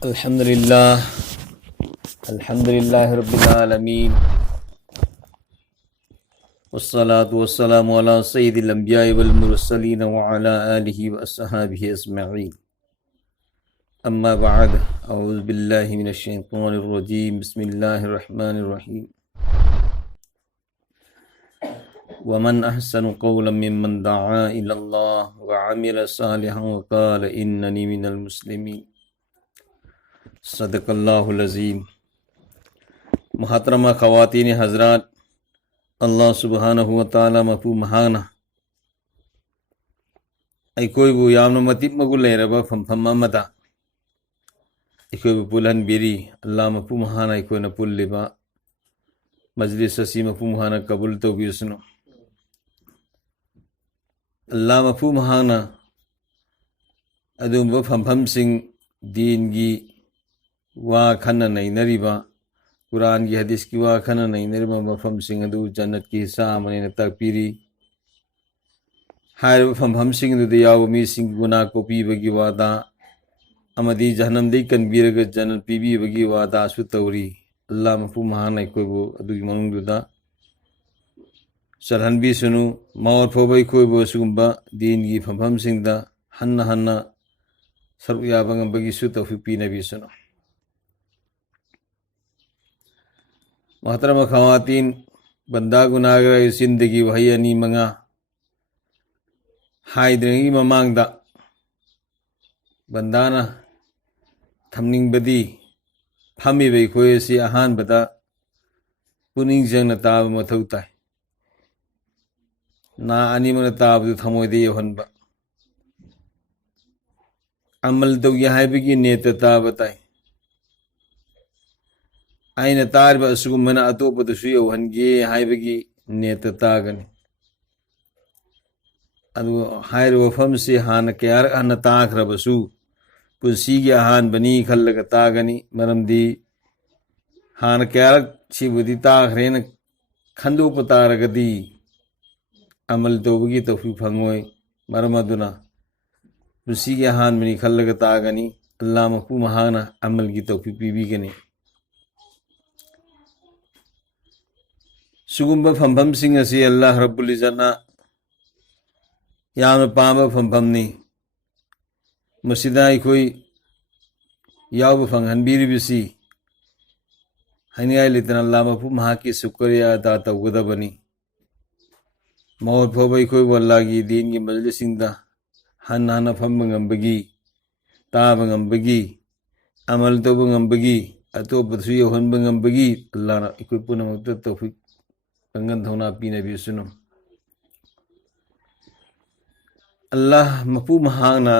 अल्हम्दुलिल्लाह रब्बिल आलमीन वस्सलातु वस्सलामु अला सय्यिदिल अंबिया'i वल मुरसलीन व अला आलिहि व अस्हाबिहि अजमईन। अम्मा बअद, अऊज़ु बिल्लाहि मिनश शैतानिर रजीम। बिस्मिल्लाहिर रहमानिर रहीम। वमन अहसनु क़ौलन मिम्मन दअआ इलल्लाह व अमिल सालिहन व क़ाल इन्ननी मिनल मुस्लिमीन। सदक़ल्लाहुल अज़ीम। मुहतरमा ख़वातीन हज़रात, अल्लाह सुब्हानहु व तआला मफ़ू महाना अखोइबु यामना मतिब मगु लेरबा फमफम अमदा अखोइबु पुलहनबिरी। अल्लाह मफ़ू महाना अखोइना पुल्लिबा मजलिस असी मफ़ू महाना कबूल तौबीसनु। अल्लाह मफ़ू महाना अदुम्बा फमफमसिंग दीनगी वा खन्ना नैनरिबा कुरान की हदीस की वा खन्ना नैनरिबा मफमसिंग अदु जन्नत की हिस्सा अमनेना ताकपीरी। हायरबा फमफमसिंग अदुदा यावबा मीसिंग गुना कोपीबगी वादा अमदी जहन्नमदगी कनबीरगा जन्नत पीबीबगी वादासु तौरी। अल्लाह मफ़ू महाना अखोइबु अदुगी मनुंगदुदा सलहनबीसनु मौर फोबा अखोइबु असुगुम्बा दीनगी फमफमसिंगदा हन्ना हन्ना सरुक याबा ngambagीसु तौफीक पीनबीसनु। मोहतरमा ख़वातीन, बंदा गुनाहगार ज़िंदगी वही अनी मंगा हाइद्रिंगी ममांगदा बंदाना थमनिंगबदी फमीबा अखोइ असि अहानबदा पुनिंग जंगना ताबा मथौ ताइ। ना अनिमंगना ताबदु थमोइदा यौहनबा अमल तौगे हाइबगी नेता ताबा ताइ। आइना तारिबा असुगुम्बना अतोपदसु यौहनगे हाइबगी नेता तागनी। अदु हाइरबा वफमसे हाना कयारक हन्ना ताख्रबसु पुंसीगी अहानबनी खल्लगा तागनी। मरमदी हाना कयारक सिबुदी ताख्रेना खंदोकपा तारगदी अमल तौबगी तौफीक फंगोय। मरम अदुना पुंसीगी अहानबनी खल्लगा तागनी। अल्लाह मफ़ू महाना अमल की तौफीक पीबीगनी। सुगुम्बा फमफमसिंग असी अल्लाह रब्बुल इज़्ज़तना यामना पामा फमफमनी। मसिदा अखोइ यावबा फंगहनबीरिबसि हाइनियाय लेतना अल्लाह मफ़ू महाकी शुक्रिया अदा तौगदबनी। मौर फोबा अखोइबु अल्लाहगी दीनगी मजलिसिंगदा हन्ना हन्ना फम्बा ngambagi ताबा ngambagi अमल तौबा ngambagi अतोपदसु यौहनबा ngambagi अल्लाहना अखोइ पुनमक्ता तौफीक पंगन थौना पीनबीसनु। अल्लाह मफ़ू महाना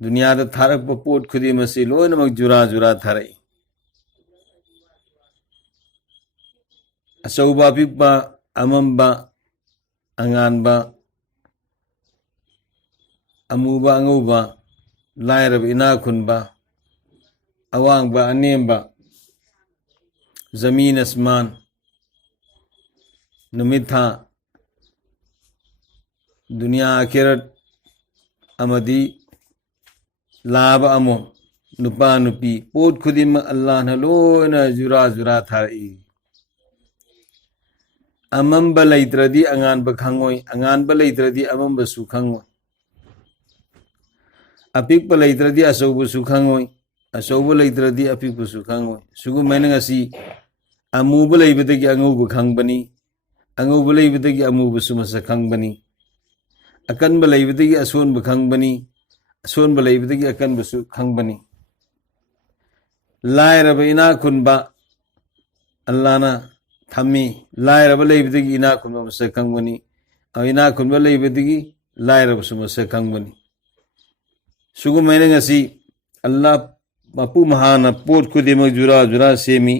दुनियादा थारकपा पोट खुदिमसि लोइनमक जुरा जुरा थारई। अचौबा अपिकपा अमम्बा अंगानबा अमूबा अंगौबा लायरबा इनाखुनबा अवांगबा अनेमबा जमीन आसमान नुमित था दुनिया आखिरत अमदी लाबा अमो नुपा नुपी पोट खुदिमा अल्लाह न लोइना जुरा जुरा थारई। अमम्बा लैत्रदी अंगानबा खंगोय, अंगानबा लैत्रदी अमम्बसु खंगोय। अपिकपा लैत्रदी अचौबसु खंगोय, अचौबा लैत्रदी अपिकपसु खंगोय। सुगुमायना ngasi अमूबा लैबदगी अंगौबा खंगबनी, अंगौबा लैबदगी अमूबसु मसक खंगबनी। अकनबा लैबदगी असोनबा खंगबनी, असोनबा लैबदगी अकनबसु खंगबनी। लायरबा इनाखुनबा अल्लाहना थम्मी, लायरबा लैबदगी इनाखुनबा मसक खंगबनी, इनाखुनबा लैबदगी लायरबसु मसक खंगबनी। सुगुमायना ngasi अल्लाह मफ़ू महाना पोट खुदिमक जुरा जुरा सेमी।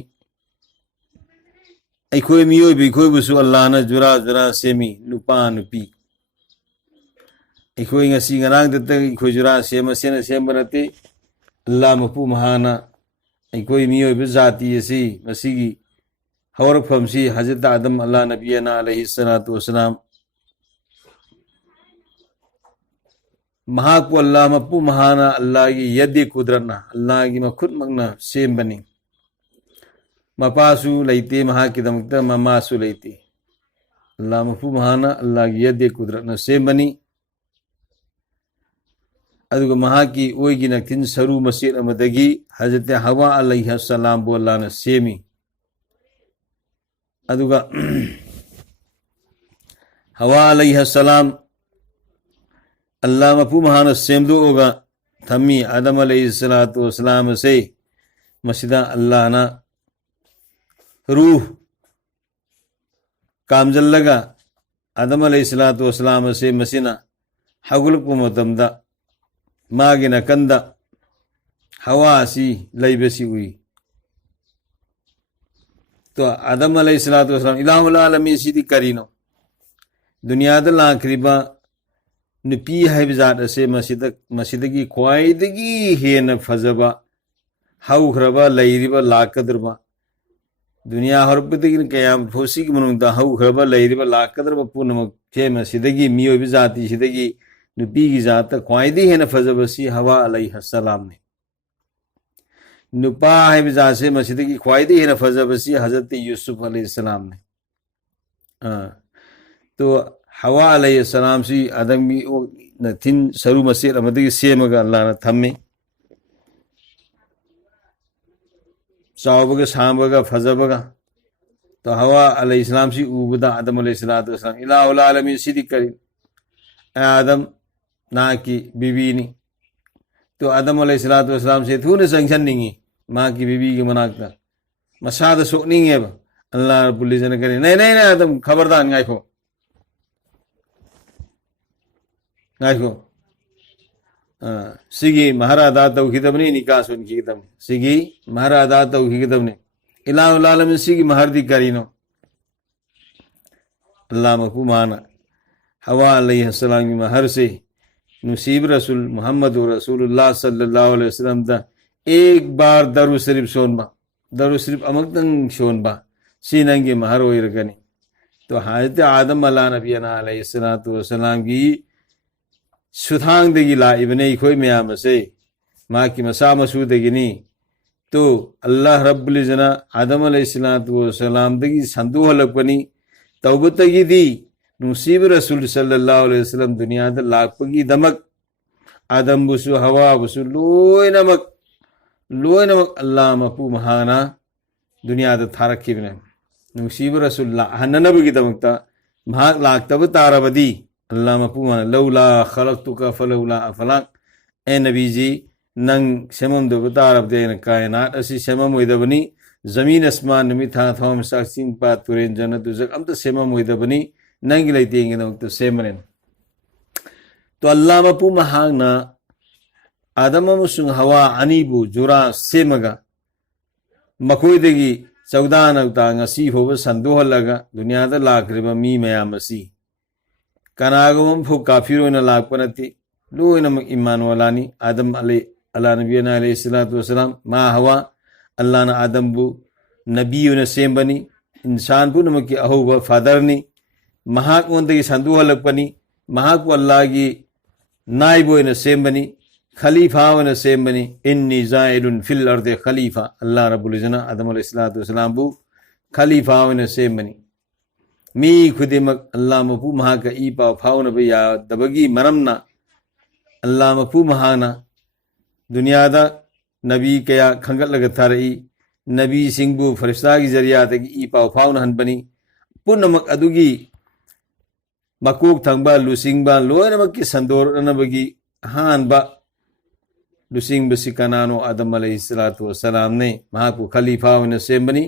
अखोइ मियोइबा अखोइबुसु अल्लाहना जुरा जुरा सेमी नुपा नुपी। अखोइ ngasi ngarangdata अखोइ जुरा सेमसेना सेमबा नते। अल्लाह मफ़ू महाना अखोइ मियोइबा जाति असि मसिगी हौरकफमसि हज़रत आदम अल्लाह नबीना अलैहिस्सलातु वस्सलाम महाकु अल्लाह मपु महाना अल्लाह की यदि कुदरतना अल्लाह की मखुद मगना सेम बनी मपासु लेते महा की दमकता ममासु लेते अल्लाह मपु महाना अल्लाह की यदि कुदरतना सेम बनी अदुग महा की ओइगी नक्तिन सरू मस्जिद अमदगी हजरत हवा अलैहि सलाम बो अल्लाह ने सेमी अदुग हवा अलैहि सलाम अल्लाह मपू महान सेमदो होगा थम्मी आदम अलैहिस्सलातु वस्सलाम से मस्जिदा अल्लाह ना रूह कामजल लगा आदम अलैहिस्सलातु वस्सलाम से मसीना हगुल को मतमदा मागे न कंदा हवासी लैबसी हुई तो आदम अलैहिस्सलातु वस्सलाम इलाहुल आलमीन सिदी करीनो दुनिया द लाखरिबा नुपी हाइबजात असे मसीदगी ख्वाइदगी हेन फजबा हौख्रबा लैरिबा लाकदरबा दुनिया हरपदगी कयाम फोसिगी मनुंदा हौख्रबा लैरिबा लाकदरबा पुनमक थे मसीदगी मियोबि जाति सिदगी नुपी की जात ख्वाइदी हेन फजबसी हवा अलैहिस्सलाम ने नुपा हाइबजात से मसीदगी ख्वाइदी हेन फजबसी हजरत यूसुफ अलैहिस्सलाम ने तो हवा अलैहिस्सलाम सी आदम की नथिन सरू मस्जिद अमदगी सेमगा अल्लाह ने थम्मे चावबगा सांबगा फजबगा तो हवा अलैहिस्सलाम सी उबदा आदम अलैहिस्सलातु वस्सलाम इलाहुल आलमीन सिदी करी आदम ना की बीवी नी तो आदम अलैहिस्सलातु वस्सलाम से थूने संख्यन नहीं माँ की बीवी के मनाकता मसाद सो नहीं है अल्लाह रब्बुल इज्जत ने करे नहीं नहीं नहीं आदम खबरदार गायको गायको सिगी महारादा तौहीदबने निकाह सुन की किताब सिगी महारादा तौहीदबने इलाहुल आलमीन सिगी महरदी करीनो अल्लाह मकू माना हवा अलैहिस्सलाम की महर से नसीब रसूल मोहम्मद रसूलुल्लाह सल्लल्लाहु अलैहि वसल्लम दा एक बार दरु शरीफ अमक्तंग शोनबा सीनंगे महर होइरगनी तो हजरत आदम अल्लाह नबीना अलैहिस्सलातु वस्सलाम की सुथांगदगी लाइबने इखोय मयाम से माँ की मसा मसूदगिनी तो अल्लाह रब्बुल इज्जत आदम अलैहिस्सलातु वस्सलाम दगी संदोहलकनी तौबतगी दी नसीब रसूल सल्लल्लाहु अलैहि वसल्लम दुनिया द लाकपगी दमक आदम बुसु हवा बुसु लोय नमक अल्लाह मपू महाना दुनिया द थारखिबने नसीब रसूल हन्ननबगी दमकता महाक लाक्तब तारबदी अल्लाह मपू महाना लौला खलक़तुका फलौला अफलाक ए नबी जी नंग सेमम दब तारबदे न कायनात असि सेमम होइदबनी जमीन आसमान निमित था थम साक्सिंग पा तुरेन जन्नत दुजक अमत सेमम होइदबनी नंगी लेतेंगे तो सेमरेन तो अल्लाह मपू महाना आदम अमसुंग हवा अनीबु जुरा सेमगा मखोइदगी चौदान अवता ngasi होब संदोहलगा दुनिया द लाखरिबा मी मयाम असि कनागम फु काफिरोना लाकपनति लोइनम ईमान वालानी आदम अल्लाह नबीना अलैहिस्सलातु वस्सलाम मा हवा अल्लाह ना आदम बु नबीयोना सेमबनी इंसान बु नमकी अहोबा फादरनी महाक ओंदगी संदोहलकपनी महाक अल्लाह की नाइबोइना सेमबनी खलीफा वन सेमबनी इन्नी जाइलुन फिल अर्दि खलीफा अल्लाह रब्बुल इज्जत आदम अलैहिस्सलातु वस्सलाम बु खलीफा वन सेमबनी मी खुदिमक अल्लाह मपू महाक ई पाव फाउन बया दबगी मरमना अल्लाह मपू महाना दुनिया दा नबी कया खंगत लग थारई नबी सिंबु फरिश्ता की जरिया तगी ई पाव फाउन हनबनी पुनमक अदुगी मकोक थंगबा लुसिंगबा लोयनमक की संदोरनबगी हानबा लुसिंग बसी कनानो आदम अलैहिस्सलातु वस्सलाम ने महाकु खलीफा वन सेमबनी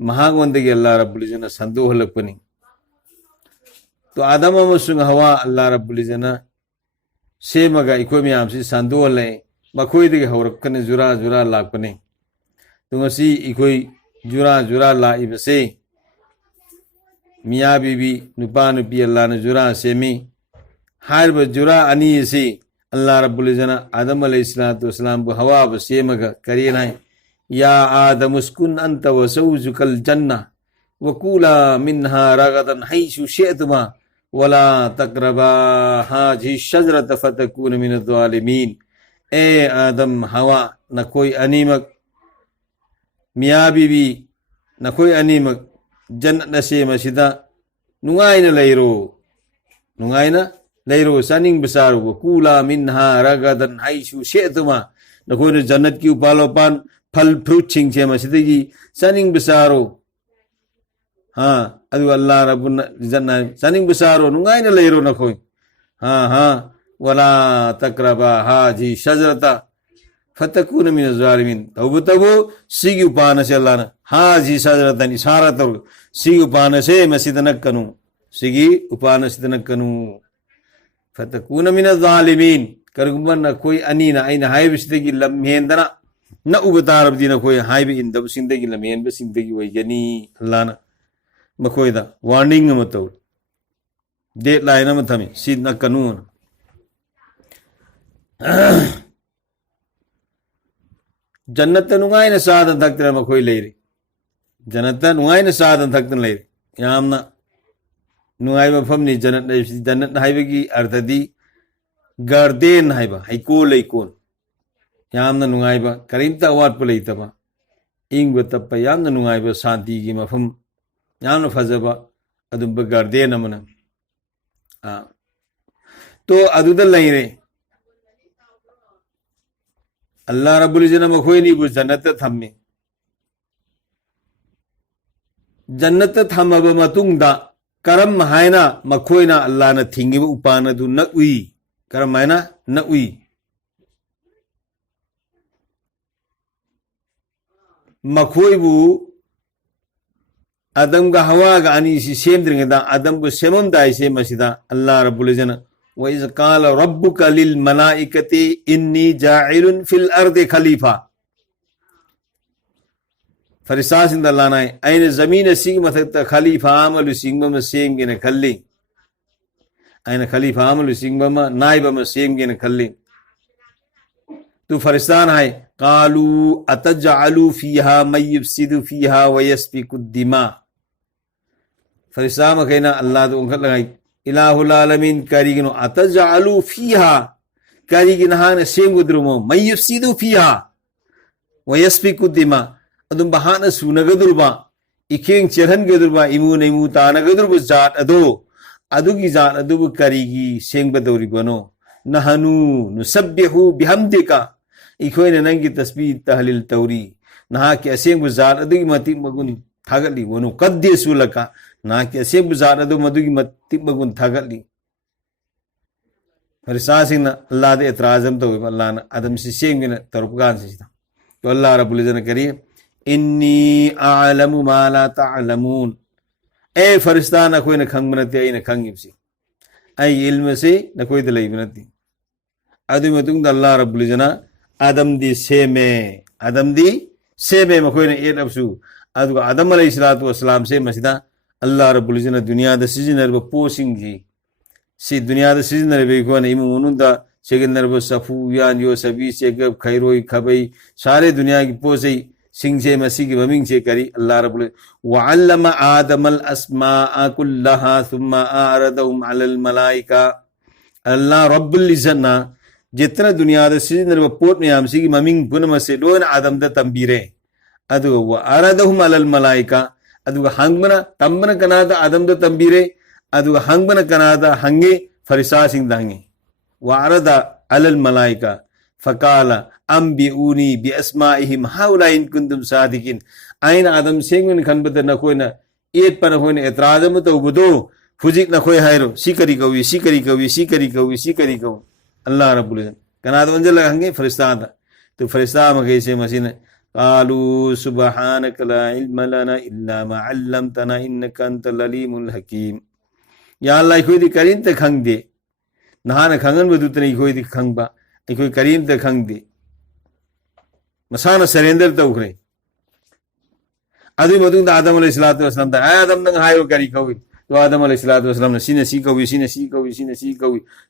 महागवंदगी अल्लाह रब्बुल इज्जत संदोहलकपनी तो आदम अमसुंग हवा अल्लाह रब्बुल इज्जत सेमगा इखोय मयाम से संदोहले मखोइदगी हौरकने जुरा जुरा लाकपने तो ngasi इखोय जुरा जुरा लाइबसे मियाँ बीबी नुपा नुपी अल्लाह ने जुरा सेमी हार ब जुरा अनी से अल्लाह रब्बुल इज्जत आदम अलैहिस्सलातु वस्सलाम को हवा ब सेमगा करियना या आदम उस्कुन अंत व ज़ौजुकल जन्नह व कूला मिन्हा रगदन हैसु शिअतुमा वला तकरबा हाजी शजरत फतकून मिन ज़ालिमीन। ए आदम हवा नकोई अनीमक मिया बीबी नकोई अनीमक जन्नत नसे मसिदा नुंगाइना लेरो नुंगाइना लेरो सानिंग बसारो कूला मिन्हा रगदन हाइसु सेतुमा नकोई जन्नत की उपालोपान फल फ्रूट छिंग छे मसिदगी सानिंग बसारो हाँ अदु अल्लाह रब्बुना जन्ना सानिंग बसारो नुंगाइना लेरो नकोई हाँ हाँ वला तकरबा हाजी शजरता फतकून मिन ज़ालिमीन। तबु तबु सिगी उपान से अल्लाह ने हाजी शजरतन इशारा तो सिगी उपान से मस्जिद न कनु सिगी उपान से न कनु फतकून मिन ज़ालिमीन करगुमन कोई अनी ना आइन हाई बिस्तिगी लम्हेंदना न उबतार बदी न कोई हाई बि इंदब सिंदगी लम्हेन बि सिंदगी वैगनी अल्लाह ना मकोइदा वार्निंग मतौ डेट लाइन म थमी सिद न कनु जन्नत नुंगाइन साधन थक्तन मखोई लेरी जन्नत नुंगाइन साधन थक्तन लेरी यामना नुंगाइ मफमनि जन्नत हाइबगी अर्थदी गार्डन हाइबा हाइको लेकोन यामना नुंगाइबा करीमता अवाटप लेतबा इंग तप्पा यामना नुंगाइबा शांति की मफम यामना फजबा अदुब गार्डन अमना तो अदुद लेरे अल्लाह रब्बुल इज्जत मखोई नी बु जन्नत थम्मे जन्नत थम्मब मतुंगदा करम हायना मखोइना अल्लाह न थिंगिब उपान दु न उई करम हायना न उई मखोइबु आदम का हवा का अनी सी सेमद्रिंगदा आदम को सेमम दाई से मसिदा अल्लाह रब्बुल इज्जत वइज़ क़ाल रब्बुका लिल मलाइकति इन्नी जाइलुन फिल अर्दि खलीफा फरिस्ता सिंद अल्लाह नाय आइन जमीन सिंग मथत खलीफा अमल सिंग बम सेम गे न खल्ली आइन खलीफा अमल सिंग बम नाइब बम सेम गे न खल्ली तू फरिस्ता नाय क़ालू अतजअलु फीहा मयफ्सिदु फीहा व यस्फिकु दिमा फरिस्ता मखैना अल्लाह तो उंखत लगाई इलाहुल आलमीन कारिगिनो अतजअलु फीहा कारिगिन हान सेमगुद्रुमो मयफ्सिदु फीहा व यस्फिकु दिमा अदुम बहान सुनगदुरबा इखेंग चेरहनगदुरबा इमु नैमु तानगदुरबा जात अदो अदुगी जात अदुबु कारिगी सेंगबदौरिबनो नहनु नुसब्बिहु बिहम्दिका इखोइने नंगी तस्बीह तहलील तौरी नहा के असेंगबु जात अदुगी मति मगुन थागली वनु कद्दे सुलका ना के असेंगबु जात अदु मदुगी मति मगुन थागली फरिसासिन अल्लाह दे इतराजम तो अल्लाह न आदम से सेंगने तरपगान से तो अल्लाह रब्बुल इज्जत करी इन्नी आलमु मा ला तअलमून ए फरिस्ता न कोई न खंग बनते आई न खंगिबसी आई इल्म से न कोई दलई बनती अदु मतुंग अल्लाह रब्बुल इज्जत आदम दी सेमे मकोई न एट अबसु अदु आदम अलैहिस्सलातु वस्सलाम से मसिदा अल्लाह रब्बुल इज्जत दुनिया द सिजनर ब पोसिंगी सी दुनिया द सिजनर बे को न इमु मुनुदा सेगनर ब सफू यान यो सभी से गब खैरोई खबई सारे दुनिया की पोसई सिंगसे मसी की ममिंग से करी अल्लाह रब्बुल वअल्लम आदमल अस्माअ कुल्लहा सुम्मा आरदहुम अलल मलाइका अल्लाह रब्बुल इज्जत ना जितना दुनिया द सिजनर ब पोट में हमसी की ममिंग पुनम से लोन आदम द तंबीरे अदु व आरदहुम अलल मलाइका अदु हंगमना तंबना कनादा आदम द तंबीरे अदु हंगमना कनादा हंगे फरिसा सिंग दंगे व आरदा अलल मलाइका फ़काल अम्बिऊनी बिअस्माइहिम हाउला इन कुंतुम सादिकिन आइन आदम सेंगन खनबद नखोइना एट पर नखोइना एतराजम तौबदो हुजिक नखोइ हाइरो सिकरी कवी अल्लाह रब्बुल इज्जत कनाद वंजल हंगे फरिस्ता तो फरिस्ता मगे से मसीन क़ालू सुब्हानक ला इल्म लना इल्ला मा अल्लमतना इन्नका अंतल अलीमुल हकीम या अल्लाह कोई दी करीम ते खंग दे नहान खंगन बदुतने कोई दी खंगबा कोई करीम ते खंग दे मसाना सरेंदर तौखरे अदु मदुंग आदम अलैहिस्सलातु वस्सलाम दा आदम नंग हायो करी कवी तो आदम अलैहिस्सलातु वस्सलाम ने सीने सी कवी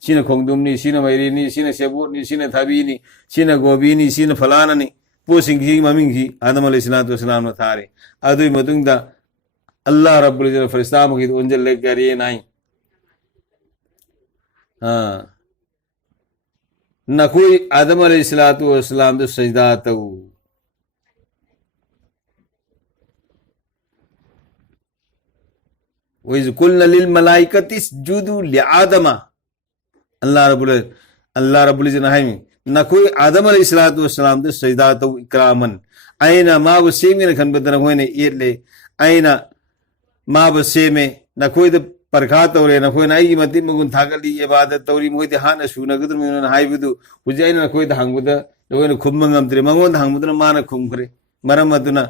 सीने खोंगदुमनी सीने मैरीनी सीने सेबोनी सीने थाबीनी सीने गोबीनी सीने फलानानी पोसिंगी ममिंगी आदम अलैहिस्सलातु वस्सलाम ने थारे अदु मदुंग दा अल्लाह रब्बुल इज्जत फरिस्ता मगी उंजल ले करिए नाई हाँ नखोई आदम अलैहिस्सलातु वस्सलाम तो सजदा तऊ वही कुल लिल मलाइकति जुदू लि आदमा अल्लाह रब्बुल इज्जत है नखोई आदम अलैहिस्सलातु वस्सलाम तो सजदा तऊ इकरामन आइना माबु सेमी खन बदन होने एटले आइना माबु सेमे नखोई द परखा तौरे नखोई आई मति मगुन थागली इबादत तौरी मोइदे हाना सुनगदर मिन हाइबुदु हुजै नखोई द हांगुदा नखोई खुम ngамद्रे मंगोन हांगुदन माना खुमखरे मरम अदुना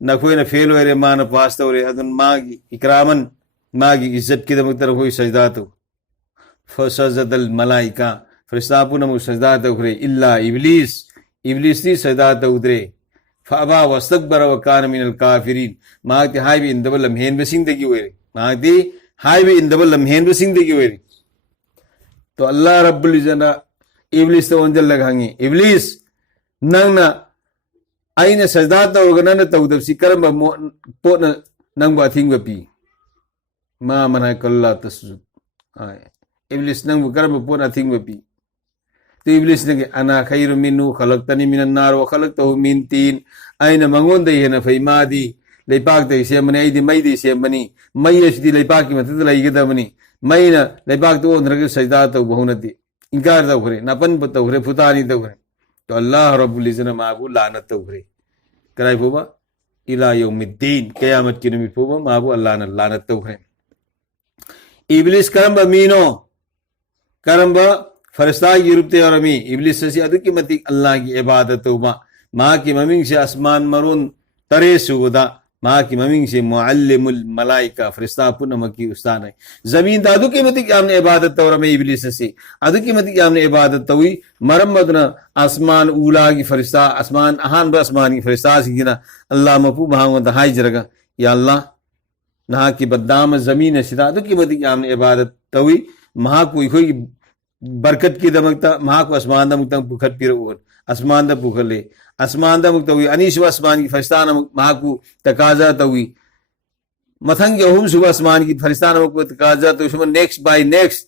नखोई न फेल होरे माना पास तौरे अदुन मागी इकरामन मागी इज्जत की दमक तरह होई सजदा तो फसजदल मलाइका फरिस्तापु नमु सजदा तौरे इल्ला इब्लिस इब्लिस ती सजदा तौद्रे फअबा वस्तकबर व कान मिनल काफिरीन मागति हाइबी इंदबल लमहेन बसिंग दगी होरे मागति हाइबी इंदबल लमहेन बसिंग दगी होरे तो अल्लाह रब्बुल इज्जत इब्लिस तो अंजल लगांगी इब्लिस नंगना आइने सजदा तौरगा नंगना तौदबसी करम पोटना नंगबा थिंग पी मा मना कल्ला तसजुद इब्लिस नंगबु करम पोटना थिंग पी तो इब्लिस ने अना खैरु मिनु खलक्तनी मिनन नार व खलक्तहु मिन तीन आइना मंगोन दे हेना फैमादी लेपाक दे सेमने आइदी मैदी सेमनी मैयसदी लेपाक की मथद लैगदबनी मैना लेपाक तो ओनरगे सजदा तो बहुनती इनकार तौखरे नपन तौखरे फुतानी तौखरे तो अल्लाह रब्बुल इज्जत माबु लानत तौखरे कराई फोबा इला यौमिद्दीन क़यामत की निमित फोबा माबु अल्लाह न लानत तौखरे इब्लिस करम मीनो करम फरिश्ता यूरुपते और अमी इब्लिस से अदुकी मति अल्लाह की इबादत तौबा माँ की ममिंग से आसमान मरून तरे सुवदा माँ की ममिंग से मुअल्लिमुल मलाइका फरिश्ता पुनम की उस्ताद है जमीन दादू की मति हमने इबादत तौर में इब्लिस से अदु की मति हमने इबादत तौई मरम्मदना आसमान उला की फरिश्ता आसमान अहान आसमान की फरिश्ता सिंगिना अल्लाह मपू भांग दहाई जरगा या अल्लाह नहा की बद्दाम जमीन सिदा अदु की मति हमने इबादत तौई महा कोई कोई बरकत की दमकता महा को आसमान दमकता पुखत पिरो आसमान द पुखले आसमान द मुक्तवी अनीसु आसमान की फरिश्ता महा को तकाजा तवी मथंग के अहुम सुबह आसमान की फरिश्ता को तकाजा तो उसमें नेक्स्ट बाय नेक्स्ट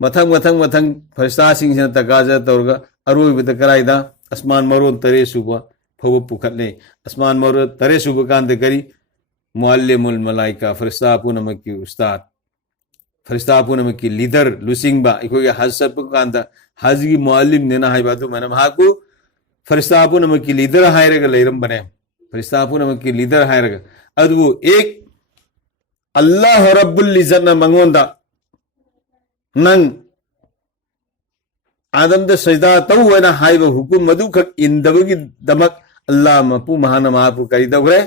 मथंग मथंग मथंग फरिश्ता सिंह से तकाजा तौरगा अरोई बत कराइदा आसमान मरोन तरे सुबह फव पुखले आसमान मरो तरे सुबह कांत करी मुअल्लिमुल मलाइका फरिश्ता पुनम की उस्ताद फरिश्ता पुनम की लीडर लुसिंगबा इकोगे हज सब कांदा हज की मुअल्लिम नेना हाइबा तो मैंने हाकु फरिश्ता पुनम की लीडर हायरगा लेरम बने फरिश्ता पुनम की लीडर हायरगा अदु एक अल्लाह रब्बुल इज्जत न मंगोंदा नंग आदम द सजदा तौ वना हाइबा हुकुम मदु खक इंदबगी दमक अल्लाह मपु महान महापु करी दौरे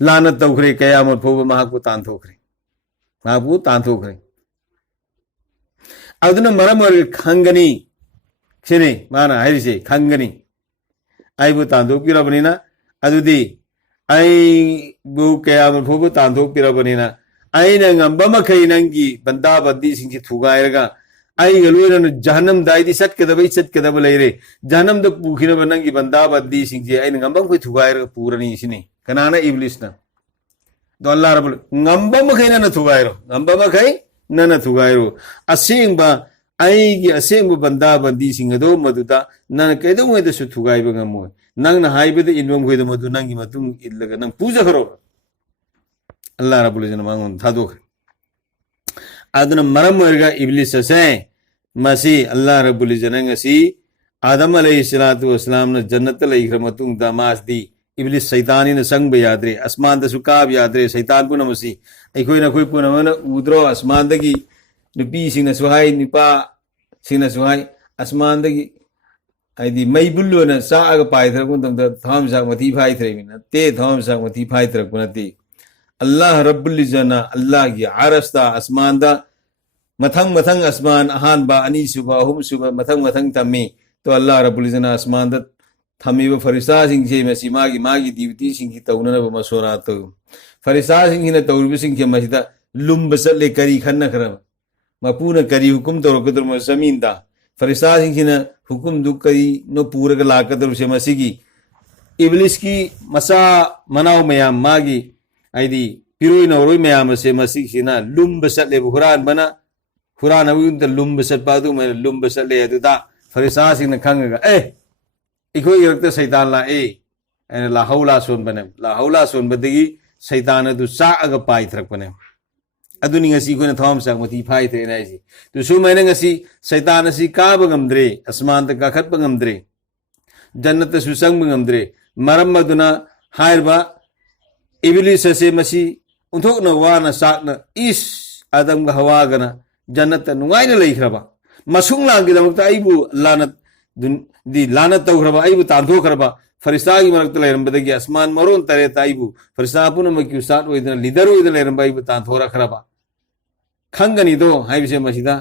लानत दौरे कयामत फोब महाकु तान थोखरे महापु तान थोखरे अदुन मरम और खंगनी सिने माना हाइसे खंगनी आइबु तान थोक पिरबनिना अदुदी आई बु कयामत फोब तान थोक पिरबनिना आइना ngamba makai nangi banda bandi singsi thugairaga ai galoina jahannam daidi satkedabai satkedaba leire jahannam da pukhina banangi banda bandi singsi ai ngamba koi thugairaga purani isini kanana iblis na do Allah rabbul ngamba makai na thugairo ngamba makai na thugairo asingba ai gi asingba banda bandi singado maduda nan kaido mo da su thugaiba ngamo nang na haibeda inbam koi da madu nangi matung illaga nang puja karo अल्लाह रब्बुल इज्जत मांगों थादोख आदन मरम वर्गा इब्लिस से मसी अल्लाह रब्बुल इज्जत नंगसी आदम अलैहिस्सलातु वस्सलाम न जन्नत लैख्रमतुंग दामास दी इब्लिस शैतानी न संग याद्रे आसमान द सुकाब याद्रे शैतान पुन मसी अखोई न कोई पुनमन उद्रो आसमान दगी नुपी सिंग सुहाई निपा सिंग सुहाई आसमान दगी आइदी मई बुल्लो न साग पाइथर कुन तम थम साग मथी फाइथरे मिन ते थम साग मथी फाइथर कुनती अल्लाह रब्बुल इज्जत अल्लाह की आरस्ता आसमान दा मथंग मथंग आसमान अहान बा अनी सुबह हुम सुबह मथंग मथंग तमी तो अल्लाह रब्बुल इज्जत आसमान दा थमी व फरिश्ता सिंह से मसी मागी ड्यूटी सिंह की तौनन ब मसोरा तो फरिश्ता सिंह ने तौरब सिंह के मसिदा लुम बसले करी खन्न खरब मपून करी हुकुम तो रकदर म जमीन दा फरिश्ता सिंह ने हुकुम दु करी नो पूरग लाकदर से मसीगी इब्लिस की मसा मनाव मयाम मागी आइदी पिरोई नौरोई मयाम से मसीना लुम बसले हुरान बना हुरान लुम्ब चटपा लुम्ब चले फरिसा खंगा इखोई सैतान लाए लाहौला सोनबने लाहौला सोनबदगी सैतान चाग पाइथरपने थम चाक मती फाइथ्रे तो सूमैन सैतान काब गमद्रे असमान काखत गमद्रे जन्नत चंब गमद्रे मरम इबिलिस से उन्थोकना वाना चाकना इस आदम हवागना जन्नत नुंगाइना लेख्रबा मसुंग लांगिदमक्ता आइबु लानत तौख्रबा आइबु तांथोख्रबा फरिस्तागी मरक्ता लेरंबदगी आसमान मरोन तरेता आइबु फरिस्ता पुनमक्यु सात ओइदना लीडर ओइदना लेरंबा आइबु तांथोरख्रबा खंगनी दो हाइबिसे मसिदा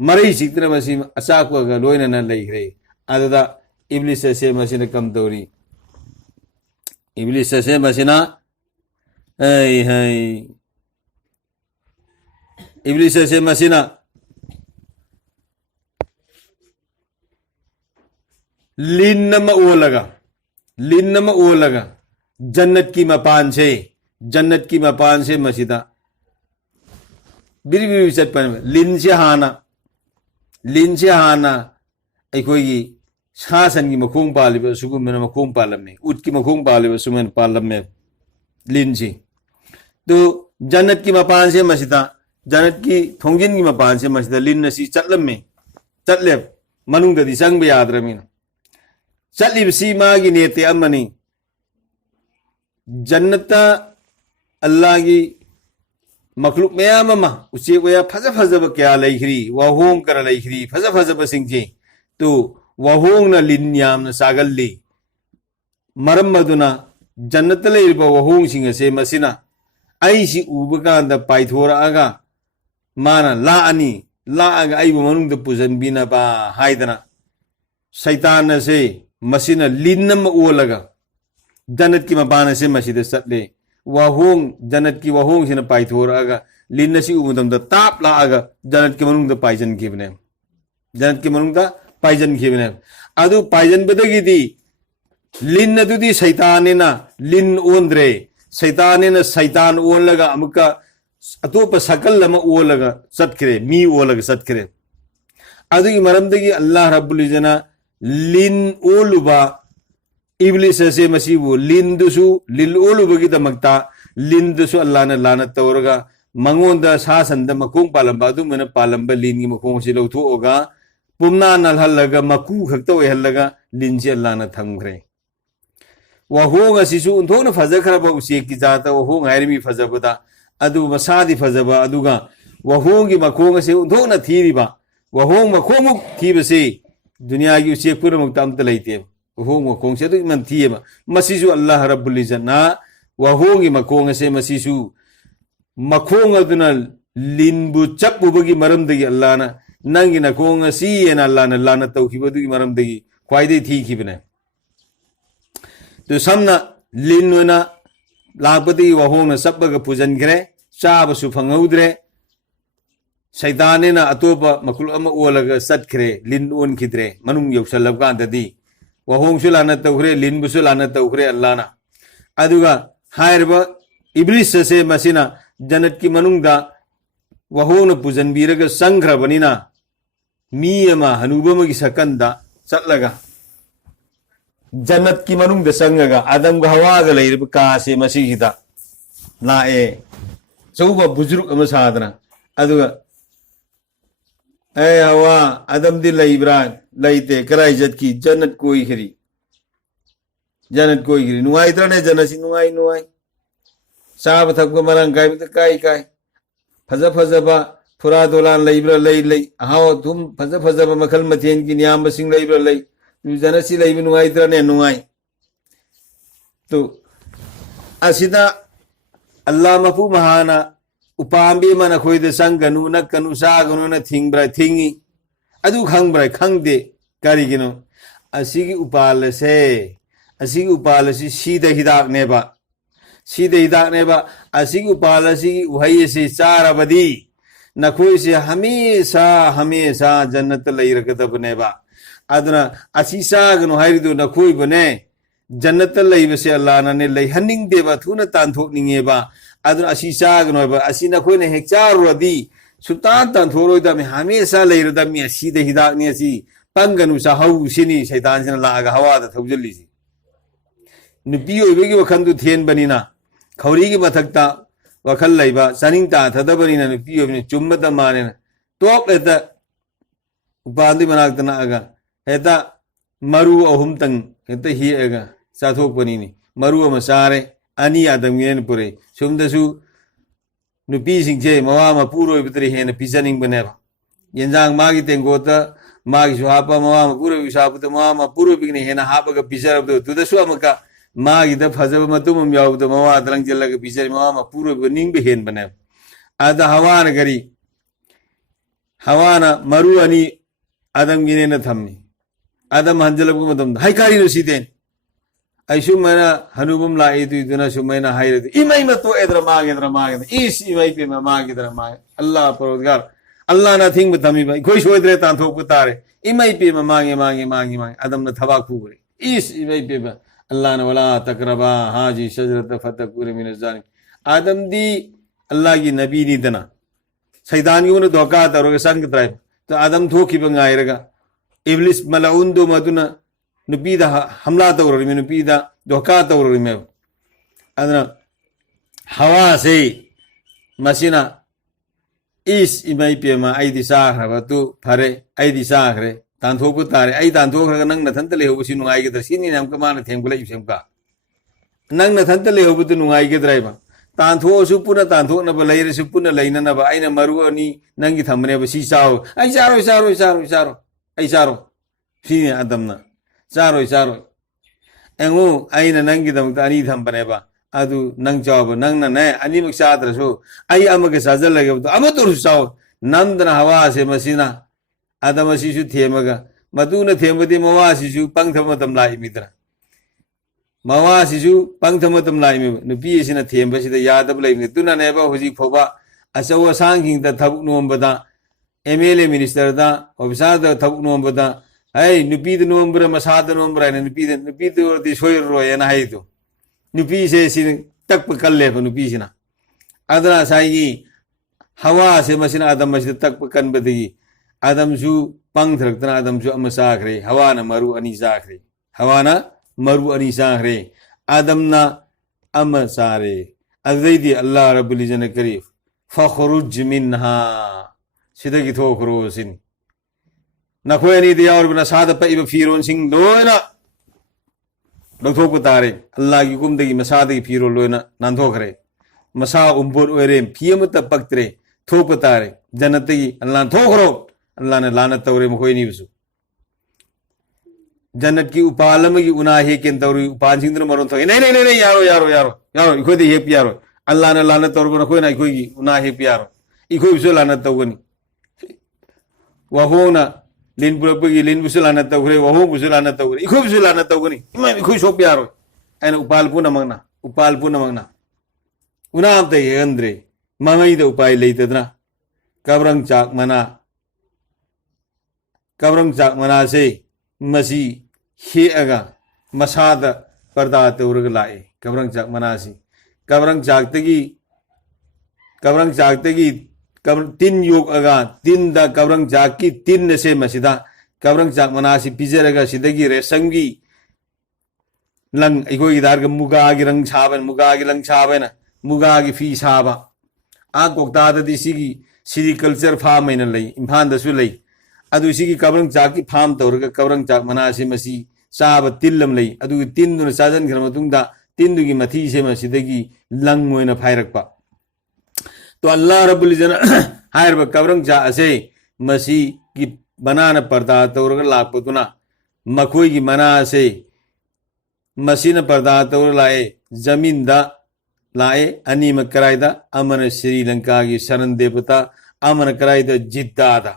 मरई सिक्तना मसि अचाकगा लोइनना लेख्रे अददा इब्लिस से मसिना कम तौरी इब्लिस से मसिना इब्लिस से मसिना लिन्नमा ओलगा जन्नत की मपान से मसिदा बिरी बिरी चटपन लिन से हाना अखोगी सासन की मखोंग पालिब सुगुमना मखोंग पालमे उट की मखोंग पालिब सुमन पालमे लिन से तो जन्नत की मपान से मसिदा जन्नत की थोंगिन की मपान से मसिदा लिन नसी चटलमे चटले मनुंगददी संग याद्रमीना चटलिबसी मागी नेते अमनी जन्नत अल्लाह की मखलूक मैम उचे वया फज फजब क्या लेख्री वहोंग कर लेख्री फज फजब सिंजे तो वहोंग न लिन यामन सागल्ली मरम मदुना जन्नत लेरिब वहोंग सिंग से मसिना आइसी उबकांद पाइथोरागा माना लाआगा आइबु मनुंग द पुजन बा हाइदना शैतान से मसिना लिन्नम ओलगा जन्नत की मपान से मसिद चटले वहोंग जन्नत की वहोंग से पाइथोरागा लिन्न से उमदम ताप लागा जन्नत के मनुंग पाइजन खिबने जन्नत के मनुंग पाइजन खिबने अदु पाइजन बदगिदी लिन्न दुदी शैतानेना लिन ओंद्रे शैतानेना शैतान ओलगा अमुका अतोप सकल लमा ओलगा चटखरे मी ओलगा चटखरे अदुगी मरमदगी अल्लाह रब्बुल इज्जना लिन ओलुबा इब्लिस से मसीबु लिंदुसु लिल ओलुबगी दमक्ता लिंदुसु अल्लाह ने लानत तौरगा मंगोंदा सासंद मखोंग पालंबा अदुमना पालंबा लिन की मखोंग से लौथोगा पुमना नलहलगा मकू खक्ता ओहलगा लिन से अल्लाह ने थंगरे वहोंग असिसु उन्थोना फजखरबा उसे की जाता वहोंग हायरमी फजबदा अदु मसादी फजबा अदुगा वहोंग की मखोंग से उन्थोना थीरिबा वहोंग मखोंग थीबसे दुनिया की उसे पूरा मुक्तामत लेते वहोंग मखोंग से तो मन थीबा मसिसु अल्लाह रब्बुल इज्जना वहोंग की मखोंग से मसिसु मखोंग अदुना लिनबु चप्पुबगी मरमदगी अल्लाह ना नंगी नखोंग सी एना अल्लाह ना लानत तौखिबदगी मरमदगी ख्वाइदे थीखिबने तो समना लिनना लापदी वहोंग ना सब्बग पुजनग्रे चाबसु फंगौद्रे शैतानेना अतोप मखलूक अमा ओलगा चटखरे लिन ओनखिद्रे मनुंग यौसल्लब कांददी वहोंगसु लानत तौखरे लिनबुसु लानत तौखरे अल्लाहना अदुगा हायरबा इब्लिस से मसिना जन्नत की मनुंगदा वहोंगना पुजनबीरगा संख्रबनिना मी अमा हनुबमगी सकंदा चटलगा जन्नत की मनुंगदा संगगा आदमगा हवागा लेरिब कासे मसिगिदा लाए चौबा बुजुर्ग अमा सादना अदुगा हवा आदम दी लईब्रा लईते कराई जत की जन्नत कोई खरी नुआई तरने जन्नत सी नुआई साब थक मरंग काय में काय फजबा फुरा दोलान लईब्रा लई हाव तुम फजबा मखल मथेन की नियाम सिंह लईब्रा लई जन्नत सी लईब नुआई तरने नुआई तो असिदा अल्लाह मफू महाना उपाम्बी मन खोइद संगनु नकनु सागनु न थिंग्ब्रा थिंगी अदु खंग्ब्रा खंगदे करिगिनो असिगी उपाल से सीधा हिदाक नेबा असिगी उपाल असिगी उहई से चारबदी नखोइ से हमेशा जन्नत लैरकदबनेबा अदुना असि सागनु हाइरिदु नखोइ बने जन्नत लैबसे अल्लाह ने लैहनिंग देबा थुना तांथोकनिंगेबा अदुना असि चागनु असी नखोइने हेक चारुदी सुल्तान तांथोरोइदमी हमेशा लेरदमी असीद हिदाकनी असी पंगनु साहौ सिनी शैतान सिना लागा हवादा थौजलिसी नुपी ओइबगी वखंदु थेन बनिना खौरी की मथकता वखल लैबा सनिंग ता थदबनिना नुपी ओइबनी चुम्मता मानेना टोप लेता उपांदी मनाकतना अगा हेता मरु अहुम तंग हेता ही अगा साथोक बनिनी मरु अमा सारे अनि आदमगिन पुरे सुमदसु नुपी सिंचे मवा मपुरो इबतरी हेन पिजनिंग बनेबा यंजांग मागी तेंगोता मागी सुहापा मवा मपुरो विसापुता मवा मपुरो बिगने हेना हापगा पिजरबदो तुदसु अमका मागी द फजब मतुम यावदो मवा दरंग जल्लगा पिजर मवा मपुरो बिगनिंग बे हेन बनेबा आदा हवाना गरी हवाना मरु अनि आदमगिने न थम्मी आदम हंजलबु मतम हाइकारी नो सीदेन ऐसु मैना हनुबम लाई तुइदुना सु मैना हाइरदि इमै मतो एद्र मागे इस इमै पे मागे द्र मागे अल्लाह परवरदिगार अल्लाह ना थिंग बतमी भाई कोई सोइद्रे तांथो पुतारे इमै पे मागे आदम न थबा खुबरे इस इमै पे अल्लाह न वला तकरबा हाजी शजरत फतकुर मिन जालिम आदम दी अल्लाह की नबी नी दना शैतान की उन धोखा तरोगे संग त्राय तो आदम थोकी बंगायरगा इब्लिस मलाउन दो मदुना नुपीदा हमला तौररी में नुपीदा धोखा तौररी में अदना हवा से मसीना इस इमाई पेमा आई दिशा खरबतु फरे आई दिशा खरे तांथोकु तारे आई तांथोखरगा नंग नथंत लेहोबसि नुंगाइगे दरसिनी नाम कमाना थेंगुला इसेमका नंग नथंत लेहोबतु नुंगाइगे द्राइबा तांथोसु पुना तांथोनबा लैरसु पुना लैननबा आइना मरुअनी नंगी थमनेबा सि चाओ आई चारो आई चारो सिने आदमना चारो एंगो आइना नंगी दमता अनि थंबनेबा अदु नंग चाओबा नंगना ने अनिमक चाद्रसु आई अमगे साजलगेबतो अमतोरसु चाओ नंदना हवा से मसीना आदम असिसु थेमगा मदुना थेमबदि मवासिसु पंगथमतम लाइमिद्रा मवासिसु पंगथमतम लाइमि नुपीसिना थेमबसिदा यादब लाइमि तुना नेबा हुजि फोबा असव सांगिंगदा थबुक नोमबदा एमएलए मिनिस्टर दा ऑफिसर दा थबुक नोमबदा आई नुपीद नोमब्रा मसाद नोमब्रा ने नुपीद दी सोयर रोय ना हाइदो नुपी से सिन तक पकल्ले नुपी सिना अदरा साई हवा से मसिना आदम मसिद तक पकनबदी आदम सु पंग थरकतना आदम सु अमसाखरे हवा ना मरु अनि साखरे हवा ना मरु अनि साखरे आदम ना अमसारे अदैदी अल्लाह रब्बुल इज्जत करीफ फखरुज मिनहा सिदगी थोखरो सिन नखोयनी दिया और बिना साद पे फिरोन सिंह लोयना लौथोक तारे अल्लाह की कुमदगी मसादगी फिरो लोयना नांथोखरे मसा उम्बोर ओरे फियमत पक्तरे थोक तारे जन्नतगी अल्लाह थोखरो अल्लाह ने लानत तौरे मखोयनी बसु जन्नत की उपालम की उनाहे के तौरी उपान सिंह मरोन थो नहीं यारो इखोदि हे पियारो अल्लाह ने लानत तौर को नखोयना इखोगी उनाहे पियारो इखोई बिसो लानत तौगनी वहोना लिन पुरपगी लिन बुसलाना तौरे वहो बुसलाना तौरे इखो बुसलाना तौगनी इमा इखो सोप यारो एना उपाल पुना उनाम ते अंद्रे मांगई द उपाय लेतदना कबरंग चाक मना से मसी हे अगा मसाद पर्दा तौरग लाए कबरंग चाक तगी तीन योग अगा तीन द कबरंग जाक की तीन से मसीदा कबरंग जाक मनासी पिजरगा सिदगी रेशंगी लंग इकोई दार के मुगा की रंग छाबन मुगा की फी छाबा आ कोकता दि सिगी सिरिकल्चर फार्म मैन लई इम्फान दसु लई अदु सिगी कबरंग जाक की फार्म तौरगा कबरंग जाक मनासी मसी चाब तिल्लम लई अदु तीन दुन साजन खर मतुंगदा तीन दुगी मथी से मसीदगी लंग मोइना फायरकपा तो अल्लाह रब्बुल इज्जत हायर कबरंग जा असे मसी की बनाना पर्दा तौर लापतुना मखोई की मना से मसीन पर्दा तौर लाए जमीन दा लाए अनीम करायदा अमन श्रीलंका की शरण देवता अमन करायदा जिद्दा दा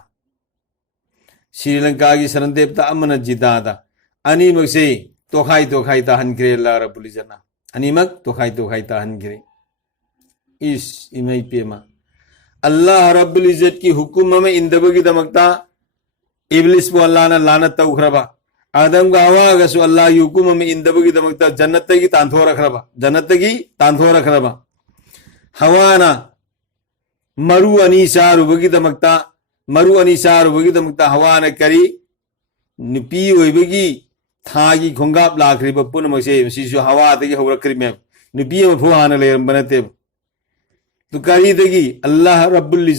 श्रीलंका की शरण देवता अमन जिद्दा दा अनीमक से तोखाई ता हनग्रे अल्लाह रब्बुल इज्जत अनीमक तोखाई ता हनग्रे इस इमई पेमा अल्लाह रब्बुल इज्जत की हुकुम में इंदबगी दमकता इब्लिस को अल्लाह ने लानत तौखरबा आदम का आवाग सु अल्लाह की हुकुम में इंदबगी दमकता जन्नत की तांथो रखरबा हवाना मरु अनि चारुबगीदमक्ता मरु अनि चारुबगीदमक्ता हवाना करी नुपी ओइबगी थागी खोंगाप लाखरिबा पुनमसे सिसु हवादगी हौरक्रिमे नुपी अमा फुहाना लेरंबा नते तो करीदगी अल्लाह रब्बुल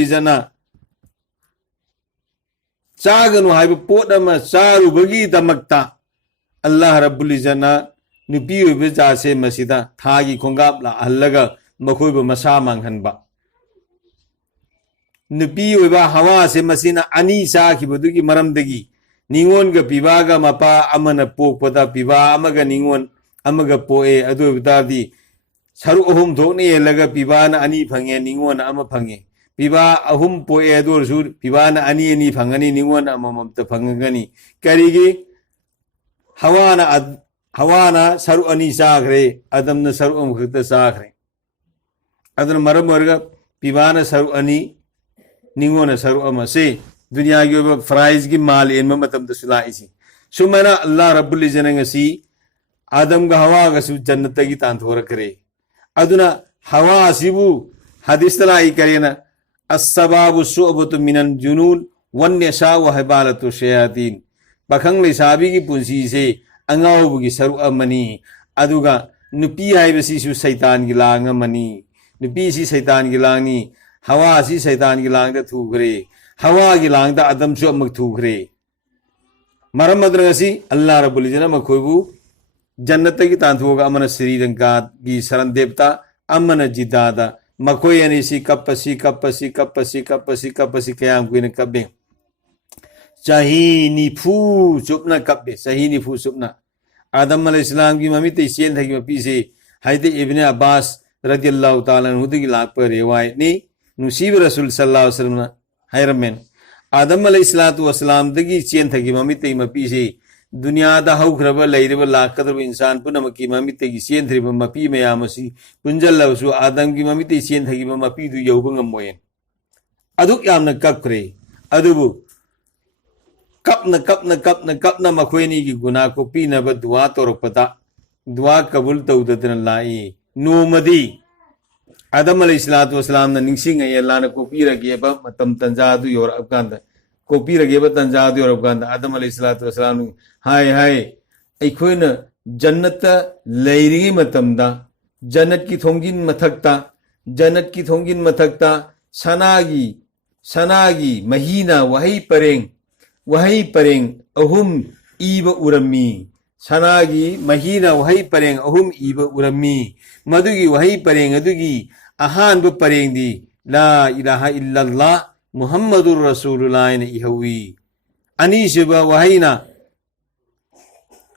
इज्जतना चागनु हाइब पोट अमा चारुबगीदमक्ता अल्लाह रब्बुल इज्जतना नुपी ओइबे जासे मसिदा थागी खोंगाप ला हल्लगा मखोइबो मसा मांगहनबा नुपी ओइबा हवा से मसिना अनि चाखिबदुगी मरमदगी निंगोन ग पिबागा मपा अमना पोकपदा पिबा अमगा निंगोन अमगा पोए अदुबतादी सरु अहुम थोकने लगा पिबाना अनि फंगे निंगोन अमा फंगे पिबा अहुम पोए अदुरसु पिबाना अनि फंगनी निंगोन अममत फंगगनी करिगी हवाना सरु अनि चाखरे अदमना सरु अमखत चाखरे अदन मरम वर्ग पिबाना सरु अनि निंगोन सरु अमा से दुनिया की फ्राइज की माल एन मतम सुलाइसी सुमना अल्लाह रब्बुल इज्जतना सी आदम का हवा का जन्नत की तांथोरकरे अदुना हवा सिबु हदीस लाई करेना अस्सबाबु शुअबतु मिनन जुनून वन्यशा व हिबालतु शयातीन पखंग लेसाबी की पुंसी से अंगावबु की सरु अमनी अदुगा नुपी हाइबसिसु शैतान की लांग अमनी नुपी सी शैतान की लांगनी हवा सी शैतान की लांग दा थूखरे हवा की लांग दा अदम सु अमक थूखरे मरम मद्रगसी अल्लाह रब्बुल इज्जतना मखोइबु जन्नत की तांथोगा अमन श्रीलंका की शरण देवता अमन जिदादा मखोई अनिसी कप्पसी कयाम कुइन कब्बे सही निफू चुपना कब्बे सही निफू चुपना आदम अलैहिस्सलाम की मम्मी ते सेन थकी मपी से हाइदे इब्ने अब्बास रदियल्लाहु ताला अन्हु की लाख पर रिवायत ने नुसीब रसूल सल्लल्लाहु अलैहि वसल्लम हैरमेन आदम अलैहिस्सलातु वस्सलाम दगी सेन थकी मम्मी ते मपी से दुनिया दा हौख्रब लैरब लाकदब इंसान पुनमकी मम्मी ते की सेन थ्रिब मपी मयामसी पुंजल्लबसु आदम की मम्मी ते सेन थकी मपी दु यौब ngमोयन अदुक यामना कक्रे अदुबु कपना मखोइनी की गुना को पीनब दुआ तोरपता दुआ कबूल तौददन लाई नोमदी आदम अलैहिस्सलातु वस्सलाम न निंगसिंग अल्लाह न को पीरगेब मतम तंजादु योर अफगान को पीरगेब तंजादु योर अफगान आदम अलैहिस्सलातु वस्सलाम हाय अखोइन जन्नत लैरिगे मतमदा जन्नत की थोंगिन मथक्ता सनागी महीना वही परेंग अहुम ईब उरमी सनागी महीना वही परेंग अहुम ईब उरमी मदुगी वही परेंग अदुगी अहान परेंग दी ला इलाहा इल्लल्लाह मुहम्मदुर रसूलुल्लाह ने इहवी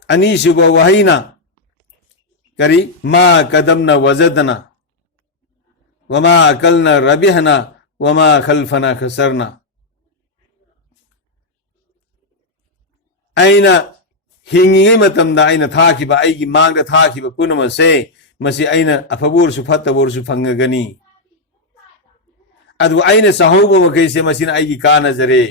अनीशुब वहीना करी मा कदमना वजदना वमा अकलना रबिहना वमा खल्फना खसरना आइना हिंगिगे मतमदा आइना थाखिबा आइगी मांगदा थाखिबा पुनमसे मसी आइना अफबोरसु फत्तबोरसु फंगगनी अदु आइना सहोबो मकैसे मसिना आइगी कानजरे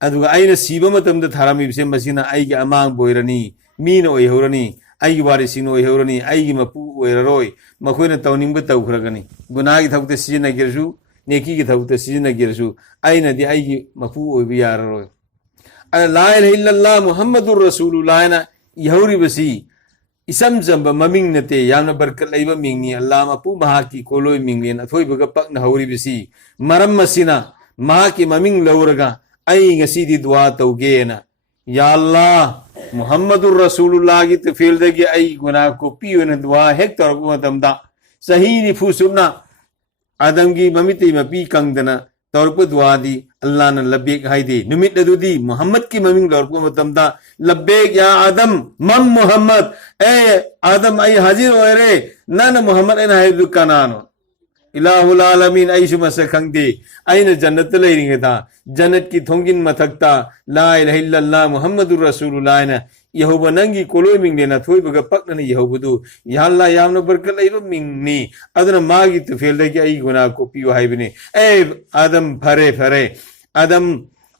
अदु आइना सीबा मतमदा थारामिबसे मसिना आइगी अमांग बोइरनी मीन ओइहौरनी आइगी वारिसिन ओइहौरनी आइगी मपु ओइररोय मखोइना तौनिंग तौखरगनी गुनागी थौते सिजनगिरसु नेकी की थौते सिजनगिरसु आइना दि आइगी मपु ओइबि याररोय ला इलाहा इल्लल्लाह मुहम्मदुर रसूलुल्लाह ना इहौरी बसी इसम जंब ममिंग नते यामना बरकत लैबा मिंगनी अल्लाह मपु महा की कोलोय मिंगलेन अथोय बग पकना हौरी बसी मरम मसिना महा की ममिंग लौरगा आई ngasi di दुआ तौगेना या अल्लाह मुहम्मदुर रसूलुल्लाह की तफील दगी आई गुनाह को पियोन दुआ हेक तौरबो मतमदा सही नि फुसुबना आदम की ममिते मपी कंगदना तौरपो दुआ दी अल्लाह न लब्बेक हाइदे निमित ददुदी मोहम्मद की ममिंग लौरपो मतमदा लब्बेक या आदम मम मोहम्मद ए आदम आई हाजिर होरे नन मोहम्मद एन हाइदु कनानो इलाहुल आलमीन आइसु मसखंगदे आइन जन्नत लैरिंगदा जन्नत की थोंगिन मथक्ता ला इलाहा इल्लल्लाह मुहम्मदुर रसूलुल्लाह न यहोवा नंगी कोलोय मिंगलेना थोइबग पकनन यहोबदु या अल्लाह यामन बरकत लैबा मिंगनी अदन मागी तफेल दगी आई गुनाह को पियो हाइबने ए आदम फरे आदम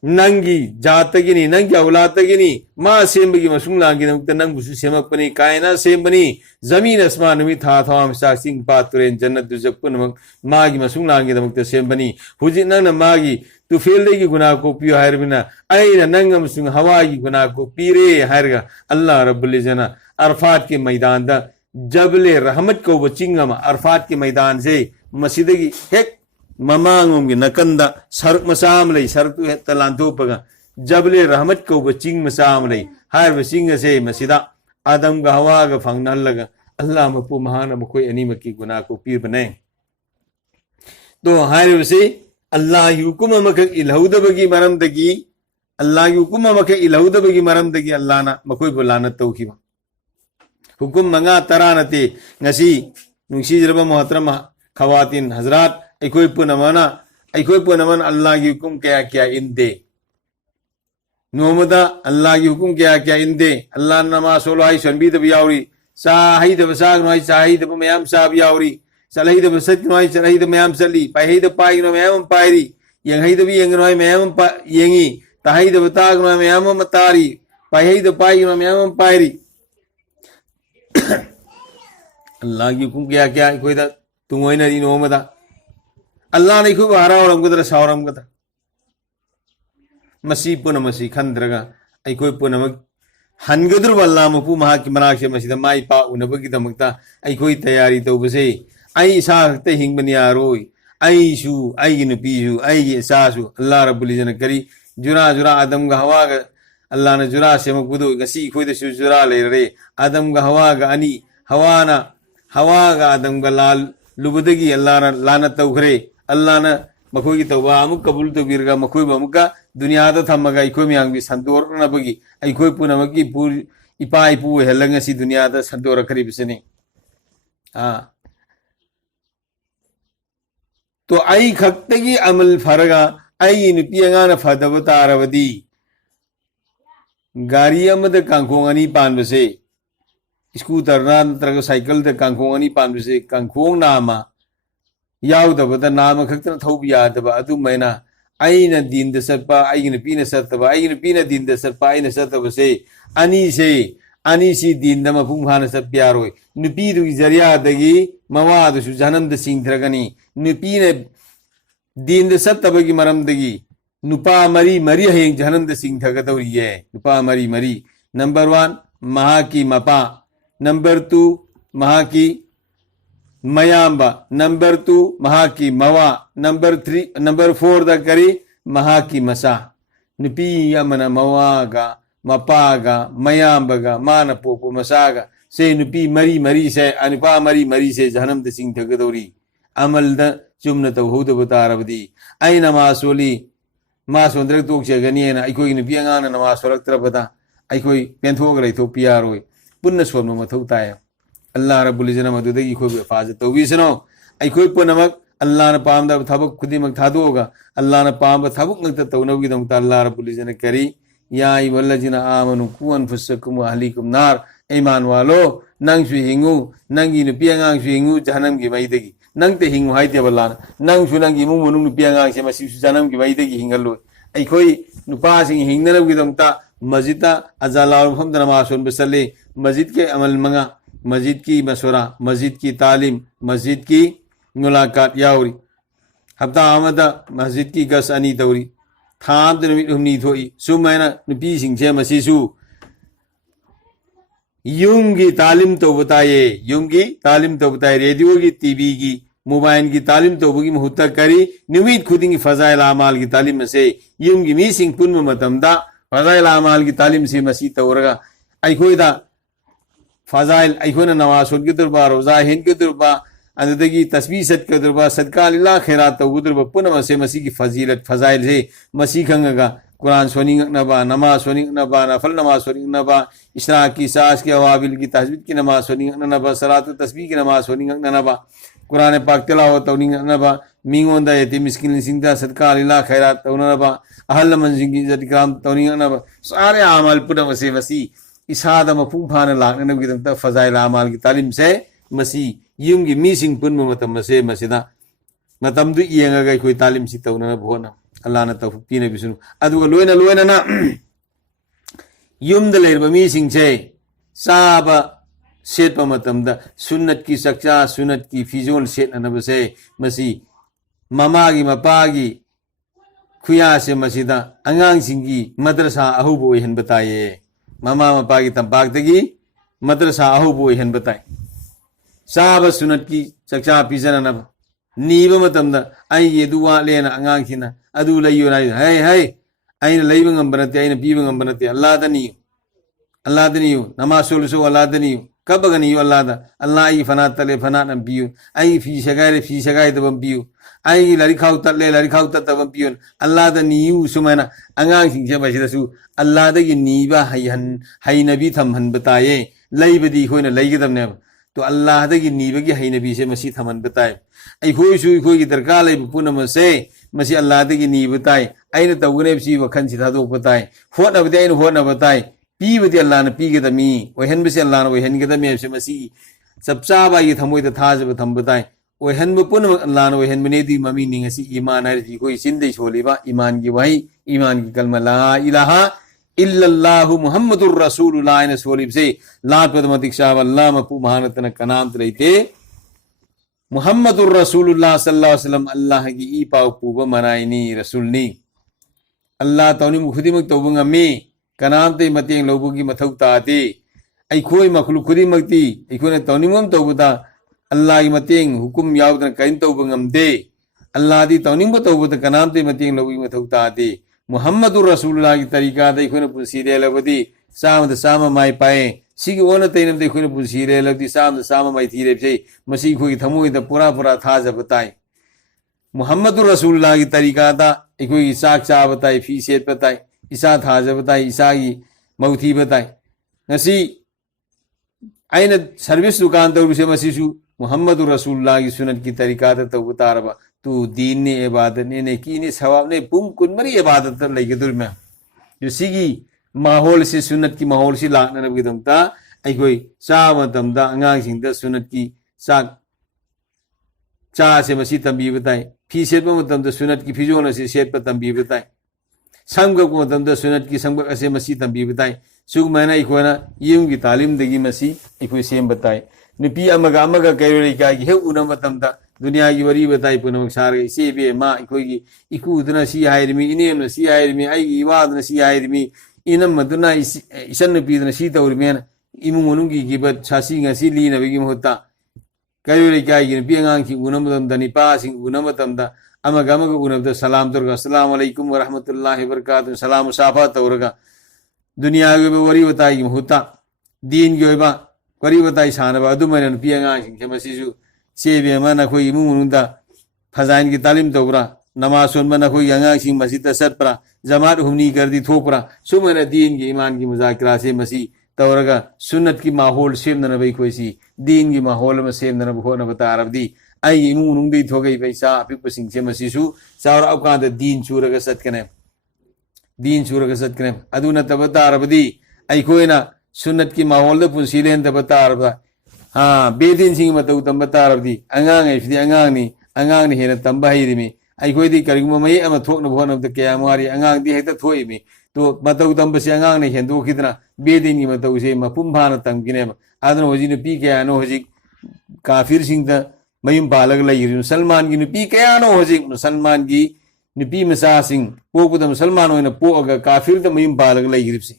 नंगी जातगिनी नंगी औलादगिनी मा सेमबगी मसुंग लांगिदमक्ता नंगबुसु सेमक्पनी कायना सेमबनी जमीन आसमान नुमी था थाम साक सिंग पात तुरेन जन्नत दुजक पुनमक मागी मसुंग लांगिदमक्ता सेमबनी हुजि नंगना मागी तु फेलदेगी गुनाह को पियो हायरबिना आइना नंग मसुंग हवागी गुनाह को पीरे हायरगा अल्लाह रब्बुल इज्जना अरफात के मैदान दा जबले रहमत को चिंगमा अरफात के मैदान से मसीदगी हेक ममांगों की नकंदा सरक मसाम लई सरक तो हेत्ता लांथोपगा जबले रहमत को चिंग मसाम लई हायर बसिंग से मसीदा आदम का हवा का फंगना लगा अल्लाह मपू महान मकोई अनीम की गुनाह को पीर बनाए तो हायर बसे अल्लाह हुकुम मक इलहुदबगी मरमदगी अल्लाह हुकुम मक इलहुदबगी मरमदगी अल्लाह ना मकोई बुलाना तौखिबा हुकुम मंगा तरानते नसी नुसीजरब मोहतरम खवातीन हजरात अखोई पुनमना अल्लाह की हुकुम क्या क्या इंदे नोमदा अल्लाह की हुकुम क्या क्या इंदे अल्लाह नमाज सोलो हाई सनबी दब यावरी साही दब साग नोई साही दब मयाम साब यावरी सलही दब सच नोई सलही दब मयाम सली पाही दब पाई नो मयाम पायरी यंगही दब यंग नोई मयाम यंगी ताही दब ताग नो मयाम मतारी पाही दब पाई नो मयाम पायरी अल्लाह की हुकुम क्या क्या कोई दा तुंगोई नरी नोमदा अल्लाह ने खूब हरावरमगदरा सावरमगदरा मसी पुनमसी खंद्रगा अखोई पुनमक हनगद्रुब अल्लाह मपू महा की मनाक्से मसीदा माई पा उनबगिदमक्ता अखोई तैयारी तौबसे आई इसा खक्ता हिंगबनि यारोय आईसु आईगी नुपीसु आईगी इसासु अल्लाह रब्बुल इज्जत करी जुरा जुरा आदम गा हवा गा अल्लाह ने जुरा सेमकबुदु गसी अखोइदसु जुरा लेरे आदम गा हवा गा अनि हवा गा आदम गा लाल लुबदगी अल्लाह ना लाना तौखरे अल्लाह ना मखोई की तौबा अमुक कबूल तो बिरगा मखोई बमुका दुनिया दा थमगा इखोई मियांग बि संतोरना बगी इखोई पुनमकी पूर इपा इपू हेलंग सी दुनिया दा संतोर खरी बिसने हां तो आई खक्तगी अमल फरगा आई निपियंगा ना फदब तारवदी गाड़ी अमद कांखोंग अनि पानबसे स्कूटर ना नत्रग साइकिल द कांखोंग अनि पानबसे कांखोंग नामा याउदबदा नाम खक्तन थौबि यादबा अदु मैना आइना दिन द सत्पा आइगिन पीना सत्तबा आइगिन पीना दिन द सत्पा आइना सत्तबसे अनि सी दिन द मफुंग हाना सत्प्यारोय नुपी दु जरिया दगी मवाद सु जन्म द सिंथरगनी नुपी ने दिन द सत्तबगी मरम दगी नुपा मरी मरी हेंग जन्म द सिंथगदौरिये नुपा मरी नंबर 1 महा की मपा नंबर 2 महा की मयांबा नंबर 2 महा की मवा नंबर 4 द करी महा की मसा नुपी यमना मवागा मपागा मयांबगा मान पोपो मसागा से नुपी मरी से अनुपा मरी से जन्म द सिंह थगदौरी अमल द चुमन तौहूद बतारबदी आई नमाज सोली मा सोंद्रक तोक्चगनी ना अखोई नुपी अंगाना नमाज सोरक्त्रबदा अखोई पेंथोग रैथो पियारोय पुन्न सोम मथौ ताय अल्लाह रब्बुल इज्जत मदुदगी खोब हिफाजत तौबीसनो अखोई पुनमक अल्लाह न पाम द थबक खुदिमक थादोगा अल्लाह न पाम थबक नक्त तौनबगी दमता अल्लाह रब्बुल इज्जत करी या अय्युहल्लज़ीना आमनु कु अनफुसकुम व अहलीकुम नार ईमान वालो नंगसु हिंगु नंगी नुपी अंगांगसु हिंगु जहन्नम की मैदगी नंगते हिंगु हाइते बल्लान नंगसु नंगी मुंग मुनुंग नुपी अंगांग से मसीसु जहन्नम की मैदगी हिंगलो अखोई नुपासिंग हिंगनबगी दमता मस्जिद अजालाल फम नमाज सोन बसले मस्जिद के अमल मंगा मस्जिद की मशवरा मस्जिद की तालीम मस्जिद की मुलाकात यावरी हफ्ता आमद मस्जिद की गस अनी तौरी थाम नुमित हुमनी थोई सुमैना नुपी सिंगसे मसीसु युंगी तालीम तो बताए युंगी तालीम तो बताए रेडियो की टीवी की मोबाइल की तालीम तो बुगी मुहूर्त करी निमित खुदिंग फजाइल अमाल की तालीम से युंगी मी सिंग पुन मतमदा फजाइल अमाल की तालीम से मसी तौरगा अखोइदा फजाइल अखोना नमाज सुन के दुर्बा रोजा हिंद के दुर्बा अदगी तस्बीह सद के दुर्बा सदका लिल्लाह खैरात तो दुर्बा पुनः से मसी की फजीलत फजाइल से मसी खंगगा कुरान सोनिंग नबा नमाज सोनिंग नबा नफल नमाज सोनिंग नबा इशराक की सास के अवाबिल की तहज्जुद की नमाज सोनिंग नबा सलात तस्बीह की नमाज सोनिंग नबा कुरान पाक तिलावत तौनिंग नबा मिंगोंदा यती मिस्किन सिंदा सदका लिल्लाह खैरात तो नबा अहल मंजिल की इज्जत इकराम तौनिंग नबा सारे अमाल पुनः से मसी इसाद मफूम फाना लाने नबी दंता फजाइल अमाल की तालीम से मसी युम की मीसिंग पुन मतम से मसीदा मतम दु येंगा कोई तालीम सी तौना भोना अल्लाह ने तौफीक पीने बिसनु अदुगा लोयना ना युमद लेरबा मी सिंगचे साबा सेट मतमदा सुन्नत की सक्चा सुन्नत की फिजोल सेट नबसे मसी ममागी मपागी खुया से मसीदा अंगांग सिंगी मदरसा अहुबो हन बताए ममा मपागी तंपागदगी मदरसा अहुबो हन बताए साबा सुन्नत की सक्चा पिजन नब नीबा मतमदा आई ये दुआ लेना अंगांग सिना अदु लइयो ना है आइन लइबा ngambनते आइन पीबा ngambनते अल्लाह दनियो नमाज सोलसो अल्लाह दनियो कबगनियो अल्लाह ई फना तले फना नबियो आई फी सगाय दबम बियो आई लरिखाउ तले लरिखाउ ततबम बियो अल्लाह दनियो सुमना अंगांग सिंजे बसिदसु अल्लाह दगी नीबा hay नबी थमहन बताए लइबदी खोइना लइगदमने तो अल्लाह दगी नीबगी hay नबी से मसी थमन बताए आई खोई दरकार लइब पुनमसे मसी अल्लाह दगी नी बताए आइन तवगने बसी वखन सि थादो बताए होनबदे आइन होना बताए पीबदी अल्लाह ने पीगदमी ओहनबसे अल्लाह ने ओहनगदमी से मसी सबचाबा ये थमोइद थाजब थम बताए ओहनब पुन अल्लाह ने ओहनबनेदी ममी निंगसी ईमान है कोई सिंदे छोलेबा ईमान की वही ईमान की कलमा ला इलाहा इल्लल्लाहु मुहम्मदुर रसूलुल्लाह ने सोलिब से लात पदमतिक शाह अल्लाह मपु महानतन कनाम तलैते मुहम्मदुर रसूलुल्लाह सल्लल्लाहु अलैहि वसल्लम अल्लाह की ई पाउ पुबा मनाइनी रसूलनी अल्लाह तौनी खुदिमक तौबंगमी कनामते मतेंग लौबुगी मथौ ताते अखोई मखलु खुदिमक्ति अखोने तौनिमम तौबदा अल्लाह की मतेंग हुकुम यावदन कइन तौबंगमदे अल्लाह दी तौनिम तौबदा कनामते मतेंग लौबुगी मथौ ताते मुहम्मदुर रसूलुल्लाह की तरीका दे अखोने पुसीरे लबदी सामद साम माई पाए सिगी ओन तैनम दे अखोने पुसीरे लबदी सामद साम माई थीरे से मसी खोई थमोइद पूरा थाज बताए मुहम्मदुर रसूलुल्लाह की तरीका दा अखोई साक चा बताए फी सेत बताए इसा थाज बताए इसा की मौथी बताए नसी आइन सर्विस दुकान तौरुसे मसीसु मुहम्मदुर रसूलुल्लाह की सुन्नत की तरीका तौ बतारबा तू दीन ने इबादत ने की ने सवाब ने पुम कुनमरी इबादत लैगदुर में जो सिगी माहौल से सुन्नत की माहौल से लाना नबगिदमता अखोई चामतमदा अंगांग सिंगदा सुन्नत की साक चा से मसी तंबी बताए फी सेट मतमदा सुन्नत की फिजोन से सेट तंबी बताए संगक मतमदा सुन्नत की संगक असे मसी तंबी बताए सुगमना इखोना यम की तालीम दगी मसी इखोई सेम बताए नुपी अमगा कैरोरी का हे उन मतमदा दुनिया की वरी बताई पुनमक सार इसे बे मा इखोई की इकुदना सी हायरमी इनेम सी हायरमी आई इवादना सी हायरमी इनम मदना इसन नुपीदना सी तौरमेन इमुंग मनुंगी गिबत सासी ngasi लीनबगी महता कैरोरी का की नुपी अंगांग की उन मतमदा निपा सिंग उन मतमदा अमगा उनबदा सलाम तौरगा अस्सलाम वालेकुम व रहमतुल्लाहि व बरकातुहू सलाम साफा तौरगा दुनिया के वरी बताई महता दीन की वरी बताई सानबा अदुमैन नुपी अंगांग सिंग मसीसु सेबे मा नखोई इमुंग मनुंदा फजाइन की तालीम तौरा नमाज सोनबा नखोई अंगांग सिंग मस्जिद सतपरा जमात हुमनी गर्दी थोपरा सुमन दीन की ईमान की मुजाकरा से मसी तौरगा सुन्नत की माहौल सेमना बई कोईसी दीन की माहौल में सेमना होना बता अरबदी आई इमुंग मनुंदी थोगई पैसा अपिप सिंग से मसीसु चावर अवकाद दीन चूरगा सतकने अदुना तबता अरबदी आई कोईना सुन्नत की माहौल द पुंसीलेन तबता अरबदा हाँ बेदीन सिंग मतौ तंबता अरबदी अंगांग ऐफदी अंगांग नि हेना तंबा हिरिमी आई कोईदी करिगुम मई अमा थोकन भोनबद कया मारी अंगांग दी हेता थोइमी तो मतौ तंबसे अंगांग ने हेंदो खिदना बेदीन की मतौ से मपुम भाना तंगिने आदन होजी ने पी कया नो होजी काफिर सिंग द मयुम बालग लइरि मुसलमान की नुपी कया नो होजी मुसलमान की नुपी मसा सिंग पोकुद मुसलमान होइना पोअगा काफिर द मयुम बालग लइरिबसे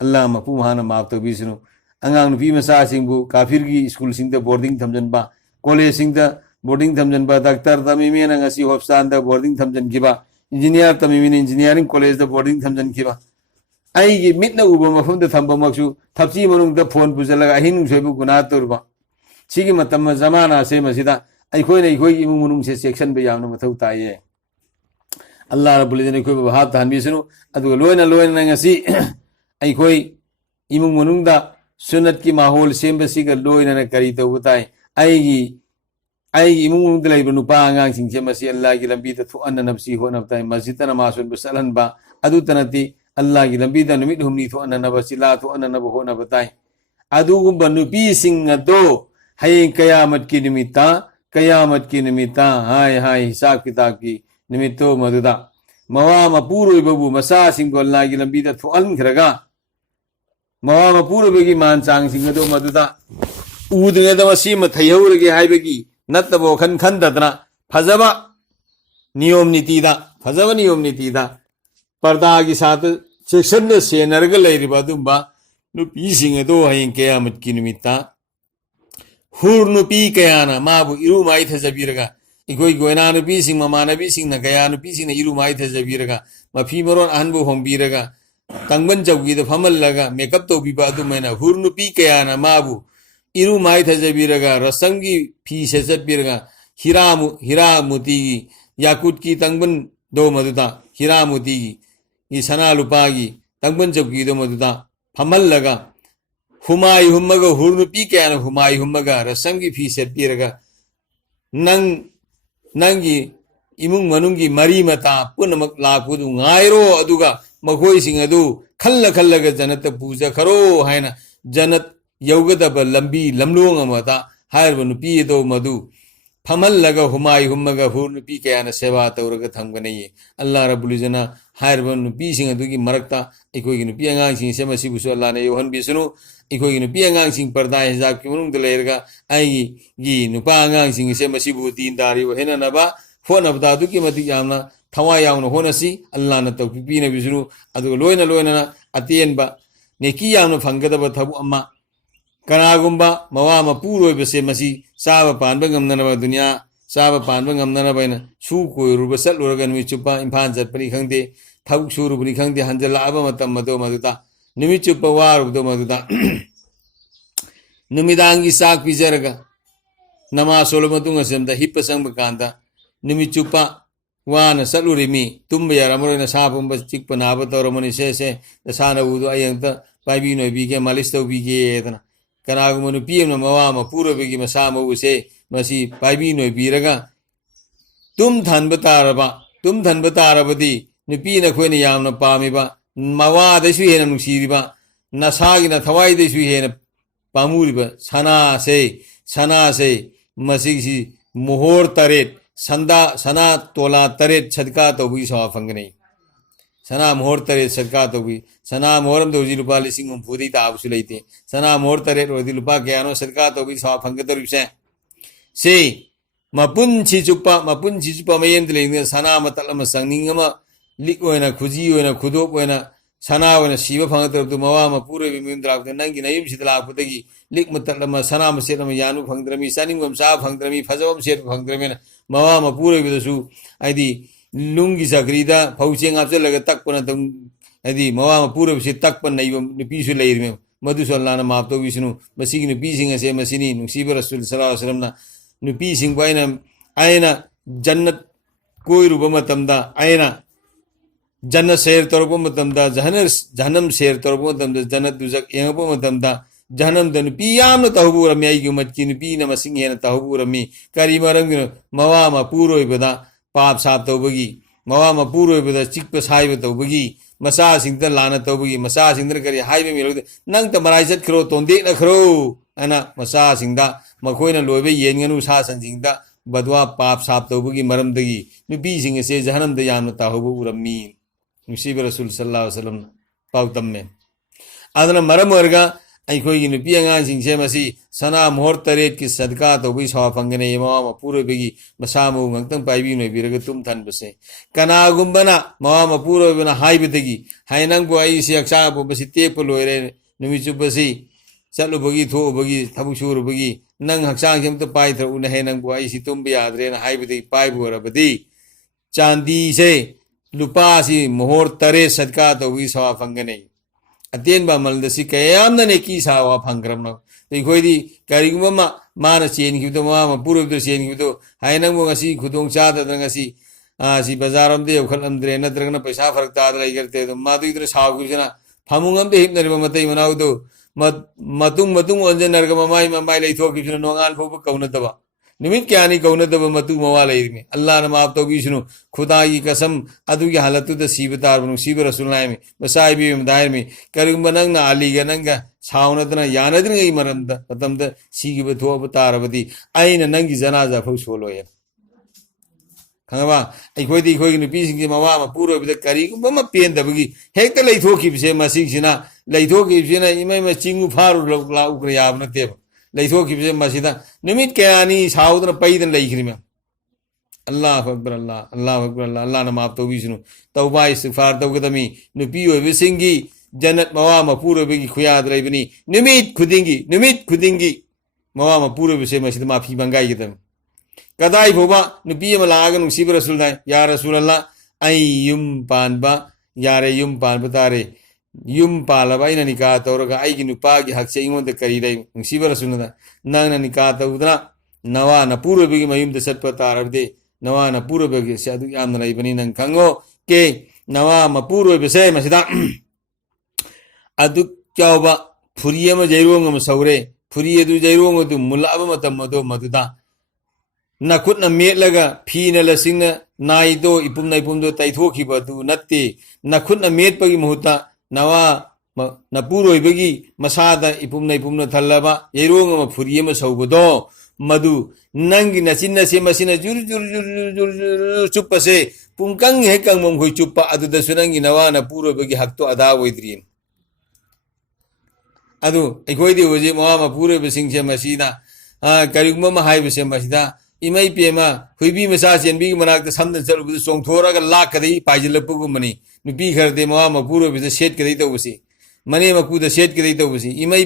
अल्लाह मपुम हाना माफ तौबिसनु अंगांग नुपी मसा सिंगबु काफिर की स्कूल सिंग द बोर्डिंग थमजनबा कॉलेज सिंग द बोर्डिंग थमजनबा डॉक्टर तमिमेन ngasi होपसान द बोर्डिंग थमजनखिबा इंजीनियर तमिमेन इंजीनियरिंग कॉलेज द बोर्डिंग थमजनखिबा आई की मिटना उबा मफुम द थंबमक्सु थपची मनुंग द फोन पुजलगा अहिन सोइबु गुना तोरबा सिगी मतम जमाना से मसिदा अखोइना अखोई इमुंग मनुंग से सेक्शन बे यामना मथौ ताये अल्लाह रब्बुल इज्जत अखोई बहात थानबिसनु अदुगा लोयना ngasi अखोई इमुंग मनुंग दा सुन्नत की माहौल सेमबसिगा लोयना करी तौबताई आई इमुंग मनुंग द लैब नुपा अंगांग सिंगसे मसी अल्लाह की लंबी द थुअन नबसी होनबताई मस्जिद नमाजुन बसलनबा अदु तनती अल्लाह की लंबी द नुमित हुमनी थुअन नबसी ला थुअन नब होनबताई अदुगुम नुपी सिंग दो हय कयामत की निमित्ता हाय हिसाब किताब की निमित्तो मदुदा मवा मपुरोइबबु मसासिंगो अल्लाहगी लंबीदा थोहनख्रगा मवा मपुरोइबगी मानचांगसिंग अदो मदुदा उदंगदा मसीमा थैहौरगे हाइबगी नत्तबो खनदना फजबा नियम नीतिदा फजबा नियम नीतिदा पर्दागी साथ सेक्शन सेनरगा लैरिबा दुंबा नुपीसिंग अदो हयें क़यामत की निमित्ता हुर नुपी कयाना माबु इरुमाई थजबीरगा इकोई गोयना नुपीसिंग ममानबीसिंग न कया नुपीसिंग इरुमाई थजबीरगा मफी मरोन अहनबु होंबीरगा तंगबन चौकीद फमलगा मेकअप तौबीबा अदुमैना हुर नुपी कयाना माबु इरुमाई थजबीरगा रसंगी फी सेचबीरगा हिरा मोती याकुत की तंगबन दो मदुदा हिरा मोती की सना लुपागी तंगबन चौकीद मदुदा फमलगा हुमाई हुम्मगा हुर नुपी कयाना हुमाई हुम्मगा रसंगी फी सेचबीरगा नंगी इमुंग मनुंगी मरी मता पुनमक लापुदु ngairo aduga makhoi sing adu khalla janat puja kharo haina janat yaugadaba lambi lamlong amata hairba nupi do madu phamallaga humai hummaga hur nupi kayana seva tawraga thamgane Allah rabbul izana hairba nupi sing adugi marakta ikoi gi nupi angang sing sema sibusu Allah ne yohan bisunu ikoi gi nupi angang sing parda hijab ki munung delerga ai gi nupa angang sing sema sibu din dari wa hena naba होना बता दू कि मति यामना थवा यावना होनसी अल्लाह न तौफीक ने बिसुनु अदु लोयना अतेनबा नेकी यामना फंगदबा थबु अम्मा कनागुंबा मवा मपुरोइबसे मसी साबा पानबा गमननबा दुनिया साबा पानबा गमननबाइना सु कोइरुबा सलुरगा निमिचुपा इम्फान जटपनि खंगदे थबुक सुरुबनि खंगदे हंजलाबा मतम मदो मदुता निमिचुपा वारुबदो मदुता नुमिदांगी साक पिजरगा नमा सोलो मतुंग असमदा हिप्पा संग कांदा निमिचुपा वाना सलुरिमी तुम्ब यारमरोना सापुंब चिकप नाब तौरमनि से दसाना उदु अयंत पाइबी नोबीगे मालिश तौबीगे तना कनागुम नुपीम मवा मपुरबगी मसा मउसे मसी पाइबी नोबीरगा तुम धनब तारबदी नुपी नखोयना यामना पामिबा मवा दसु हेना नुसीरिबा नसागिना थवाई दसु हेना पामुरिबा सना से मसीसी मोहर तरेट सना तोला तरेट सदका तौबी सवा फंगने सना मोहर तरेट सदका तौबी सना मोहरम दौजी लुपा लिसिंग हुंफुदी ताबसु लेते सना मोहर तरेट रोदी लुपा कयानो सदका तौबी सवा फंगदरुसे से मपुंची चुप्पा मयेंद लेंगे सना मतलम संगनिंग अमा लिक ओइना खुजी ओइना खुदोप ओइना सना ओइना सीबा फंगतरदु मवा मपुरे बिमिंद्राक नंगी नयिम सिदलापदगी लिक मतलम सना मसेलम यानु फंगद्रमी सनिंगम सा फंगद्रमी फजवम सेट फंगद्रमी मवा मपुरे बिदसु आइदी लुंगी सकरीदा फौचेंग आपचलगा तकपना तम आइदी मवा मपुरे बिसे तकपन नैबम निपीसु लेइरमे मधुसु अल्लाहना माफ तौबिसनु मसिगी निपीसिंग असे मसिनी नुसीब रसूल सल्लल्लाहु अलैहि वसल्लम ना निपीसिंग आयना जन्नत कोइरुबा मतमदा आयना जन्नत शेर तौरबा मतमदा जहन्नम शेर तौरबा मतमदा जन्नत दुजक एंगबा मतमदा जहन्नम द नुपी यामना तहबुरमी आइगी उम्मतकी नुपी न मसिंग हेना तहबुरमी करी मरंगिनो मवा मपुरोइबदा पाप साप तौबगी मवा मपुरोइबदा चिकप साइब तौबगी मसा सिंगद लाना तौबगी मसा सिंगद करी हाइबे मिलोद नंग त मराइ चतखरो तोंदे नखरो अना मसा सिंगदा मखोइना लोइबे येनगनु सा संजिंगदा बदवा पाप साप तौबगी मरमदगी नुपी सिंग से जहन्नम द यामना तहबु उरमी नुसीब रसूल सल्लल्लाहु अलैहि वसल्लम पाउतम में आदना मरम वर्गा अखोई नुपी आगांसिंगसे मसी सना मोहर तरेट की सदका तौबी सवा फंगने मवा मपुरोइबगी मसा मउ ngangtang पाइबी नोइबिरगा तुम थनबसे कनागुंबना मवा मपुरोइबना हाइबदगी हाइनंगबो आई से अक्साबो बसी तेप लोइरे नुमिचुबसी चलुबगी थोबगी थबुसुरबगी नंग हक्सांग सेमत पाइथ्र उन हेनंगबो आई सि तुम याद्रे ना हाइबदगी पाइबोरबदी चांदी से लुपासी मोहर तरेट सदका तौबी सवा फंगने अतेन मलदसी कयामना नेकी सावा फंग्रमनो इखोइदी करिगुमा माना चेनखिबदो मा मपुरोइबदो चेनखिबदो हाइनंगबो ngasi खुदोंग चाददा ngasi si bazaramde yokhalamdre nadragna paisa farak taada laigarte do maduidra saagusina famungamde hipnariba matai manaudo matung onjanarga mamai leithokibsina nongal phoba kaunataba निमित क्या नहीं कौन तब मतु मवाल में अल्लाह ने माफ तो विष्णु खुदा की कसम अदु की हालत तो सीब तार बनु सीब रसूल नाय में बसाई भी दायर में करिम बनंग ना अली गनंग साउनतना यानदिन गई मरमद पतमद सीगी बथो तारबदी आइन नंगी जनाजा फौ सोलो ये खंगबा अखोदी अखोगी नुपीसिंग मवा मपुरोबद करीगुंबा म पेंदबगी हेक्ता लेथोखिबसे मसिंगसिना लेथोखिबसिना इमै म चिंगु फारु लाउक्र याब नतेब लेथोखिबसे मसिदा निमित कयानी साउदन पैदन लेखिरिम अल्लाह अकबर अल्लाह अल्लाह अकबर अल्लाह अल्लाह न माफ तौबिसनु तौबा इस्तिगफार तौगदमी नुपी ओइबसिंगी जन्नत मवा मपुरोबगी खुयाद लेबनी निमित खुदिंगी मवा मपुरोबसे मसिदा माफी बंगाई गदम कदाई फोबा नुपी अमा लागा नुसीब रसूल दाई या रसूल अल्लाह आई युम पानबा यारे युम पानबा तारे युम पालबा इन निका तौरगा आई नुपागी हकसे इंगोंद करी लै नुसीब रसूल दा नंग निका तौदना नवा नपुरोबगी मयुमद सत्प तारबदे नवा नपुरोबगी से अदु यामना लैबनी नंग खंगो के नवा मपुरोबसे मसिदा अदु क्यावबा फुरी अमा जैरोंग अमा सौरे फुरी अदु जैरोंग अदु मुलाबा मतम मदो मदुदा नखुद न मेटलगा फीना लसिंगना नाइदो इपुम नाइपुमदो तैथोखिबदु नत्ते नखुद न मेटपगी मुहुता नवा नपुरोइबगी मसादा इपुम नाइपुमना थल्लबा येरोंग अमा फुरी अमा सौबदो मदु नंगी नचिन से मसिना जुर जुर जुर जुर जुर चुप्पसे पुंकंग हे कंगमम खोइ चुप्पा अदुदा सुनंगी नवा नपुरोइबगी हक्तो अदा ओइद्रिम अदु अखोइदि होजे मवा मपुरोइबसिंगसे मसिना करिगुंबा म हाइबसे मसिदा इमई पेमा हुईबी मसा चेनबी मनाक समदन चलुबदु चोंथोरगा लाकदई पाइजलपुगुमनी नुपी खरदे मवा मपुरोबदे सेट कदई तौबसी मने मकुद सेट कदई तौबसी इमई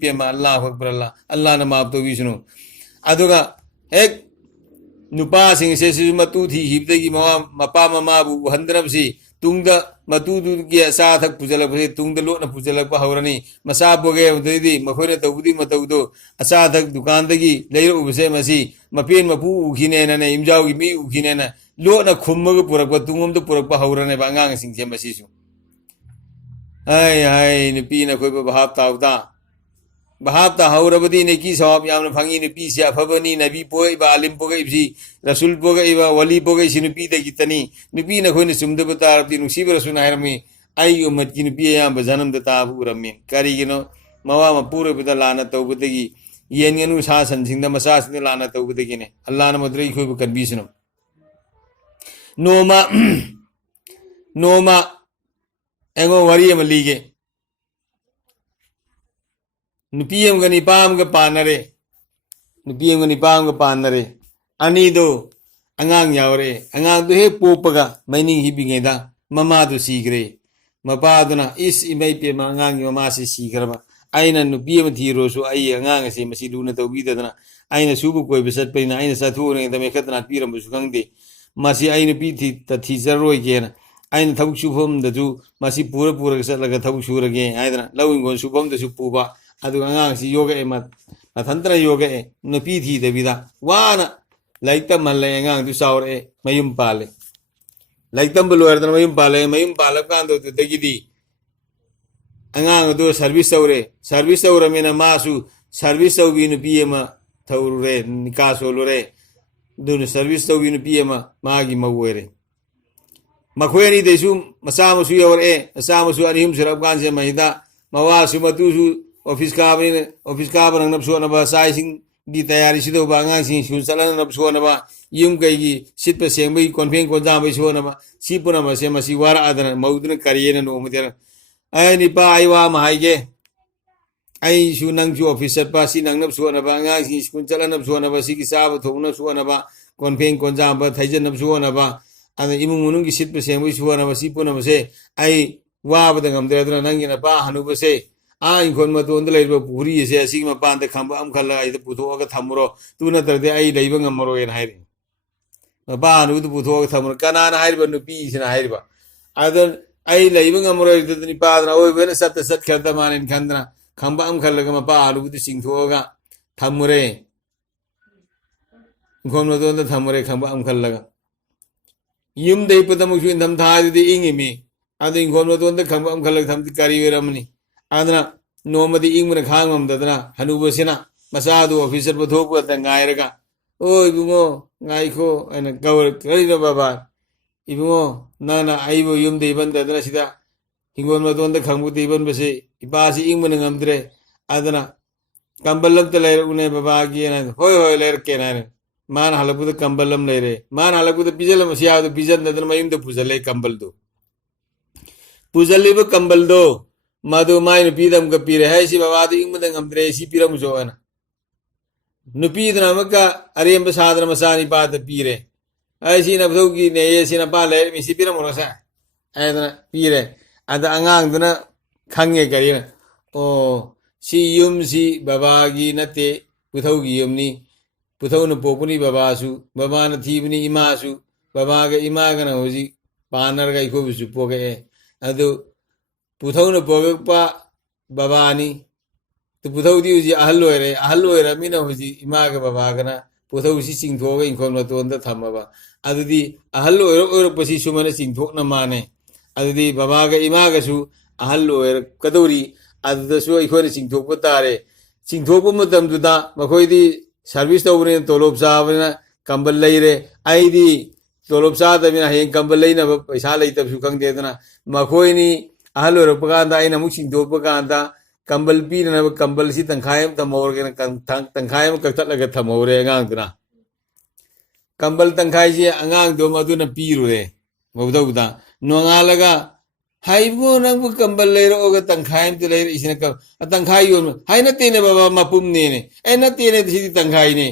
पेमा अल्लाह अकबर अल्लाह अल्लाह न माफ तौबिसनु अदुगा एक नुपा सिंग से मतु थी हिबदगी मवा मपा ममाबु हंदरबसी तुंगदा मतुदु के साथक पुजलबसे तुंगदा लोना पुजलप हौरनी मसा बोगे उददी मखोने तौबुदी मतौदो असाथक दुकानदगी लेरउबसे मसी मपेन मपु उखिने न इमजाउगी मी उखिने न लोना खुमग पुरक तुंगमदो पुरक हौरने बांगांग सिंगसे मसीसु हाय नुपी न कोइ भाव ताउदा भाव ता हौरबदी ने की सवाब यामन फंगी नुपी से अफबनी नबी पोइबा आलिम पोगैबसी रसूल पोगैबा वली पोगैसी नुपी दगी तनी नुपी न खोइने सुमदब तारबदी नुसीब रसूल हायरमी आई उम्मत की नुपी याम बजनम द ताबु रमी करिगिनो मवा मपुरोबदा लाना तौबदगी येनगनु सा संसिंग मसा सिंग लाना तौबदगिने अल्लाह न मद्रई खोइब कनबीसनु नोमा एगो वरी अम लीगे नुपी अमगा निपामगा पानरे अनीदो अंगांग यावरे अंगांग हे पोपगा मैनिंग हिबिंगेदा ममादु सीग्रे मपादुना इस इमै पेमा अंगांग ममा से सीग्रबा आइना नुपी अम थीरोसु आई अंगांग से मसी दुना तौबीदना आइना सुबु कोइ बेसत पैना आइना साथुरे दमे खतना पीरमबसु खंगदे मसी आइना पी थी तथीजरोय गेना आइना थबुक सुफम दजु मसी पूरा पूरा सलगा थबुक सुरगे आइदना लविंगोन सुफम दसु पुबा अदु अंगांग योगा ए मथंतरा योगा ए नुपी थी दबिदा वाना लाइतम मल्ले अंगांग दु सावरे मयुम पाले लाइतम बलोरदन मयुम पालक कांदो दगिदी अंगांग दो सर्विस तौरमेना मासु सर्विस तौबी नुपी अमा थौरे निका सोलोरे दुन सर्विस तौबी नुपी अमा मागी मगोरे मखोयनी देसु मसामसु यवरे असामसु अनिहुम सुरब कांसे महिदा मवासु मतुसु ऑफिस काबन नबसोनबा साइसिंग की तैयारी सिदो बांगा सिंग सु चलन नबसोनबा युम कईगी सिटप सेंबई कॉन्फेंग कोजामबई सोनबा सिपुनम से मसी वारा आदन मौदन करियन नोमदेर आई निपा आईवा महाइगे आई सु नंगजु ऑफिस चटपा सि नंगनब सोनबा अंगा सिंग स्कूल चलन नबसोनबा सि की साब थोगन सोनबा कॉन्फेंग कोजामबा थाइजन नबसोनबा अन इमुंग मुनुंगी सिटप सेंबई सोनबा सिपुनम से आई वाबद ngamdredna nangina pa hanubase आई खोन मतोंद लेब पुरी से असि मपान खंब अम खल आई पुथोग थमरो तु नत्रदे आई लेब ngमरो एन हाइरे मपान उद पुथोग थमरो कनान हाइरब नुपी सिना हाइरब अदन आई लेब ngमरो इदनि पादना ओय बेन सत सत खरद मानेन खंदना खंब अम खल मपा आलुद सिंथोगा थमरे खोन मतोंद थमरे खंब अम खल युम दे पदमुसु इंधम थादि इंगिमी अदि खोन मतोंद खंब अम खल थमति करी वेरमनी आदना नोमदी इंगमन खांगम ददना हनुबसिना मसादु ऑफिसर बथोक गायरगा ओ इबुंगो गायखो अन गवर करिनो बाबा इबुंगो नाना आइबो युम देबन ददना सिदा हिंगोन मदोंद खंगबु देबन बसे इपासी इंगमन ngamdre आदना कंबलम त लेर उने बाबा गी ना होय होय लेर के ना मान हलकपुद कंबल अम लेरे मान हलकपुद पिजल मसिया तो पिजल नदन मयुम तो पुजले कंबल दो पुजलिब कंबल दो मधु माय नुपीदम का पीरे है सी बाबा इंग मदंग हमद्रे सी पीरम जोना नुपीदना मका अरेम सादर मसानी पात पीरे ऐसी नबदो की ने ये सी नपा ले मिसी पीरम रोसा ऐदना पीरे अद अंगांग दना खंगे करिना ओ सी युम सी बाबा की नते पुथौ की युमनी पुथौ न पोपुनी बाबासु बाबा न थीबनी इमासु बाबा का इमा का होजी पानर का इको बिसु पोगे अदु पुथौ न पोगपा बाबानी तो पुथौ दी होजी अहल लोरे मीना होजी इमा का बाबा का पुथौ सी चिंगथोगे इनकोन मतोन द थमबा अदुदी अहल लोरे पसी सुमने चिंगथोक न माने अदुदी बाबा का इमा का सु अहल लोरे कदौरी अदुदसु इकोन चिंगथोक तारे चिंगथोक मतम दुदा मखोइदी सर्विस तौबने तोलोब चाबना कंबल लेरे आईदी तोलोब चादबिना हें कंबल लेना पैसा लेतबसु खंगदेदना मखोइनी अहल ओरपकांदा आइना मुक सिंगदोपकांदा कंबल पीना कंबल सी तंखाय तमोरगे तंखाय कक्तलगा थमोरे अंगांगदना कंबल तंखाय से अंगांग दो मदुना पीरुरे मबदौदा नोंगालगा हाइबो नंग कंबल लेरोगा तंखाय ते लेर इसने क तंखाय योन हाय न तेने बाबा मपुम ने ए न तेने दिसी तंखाय ने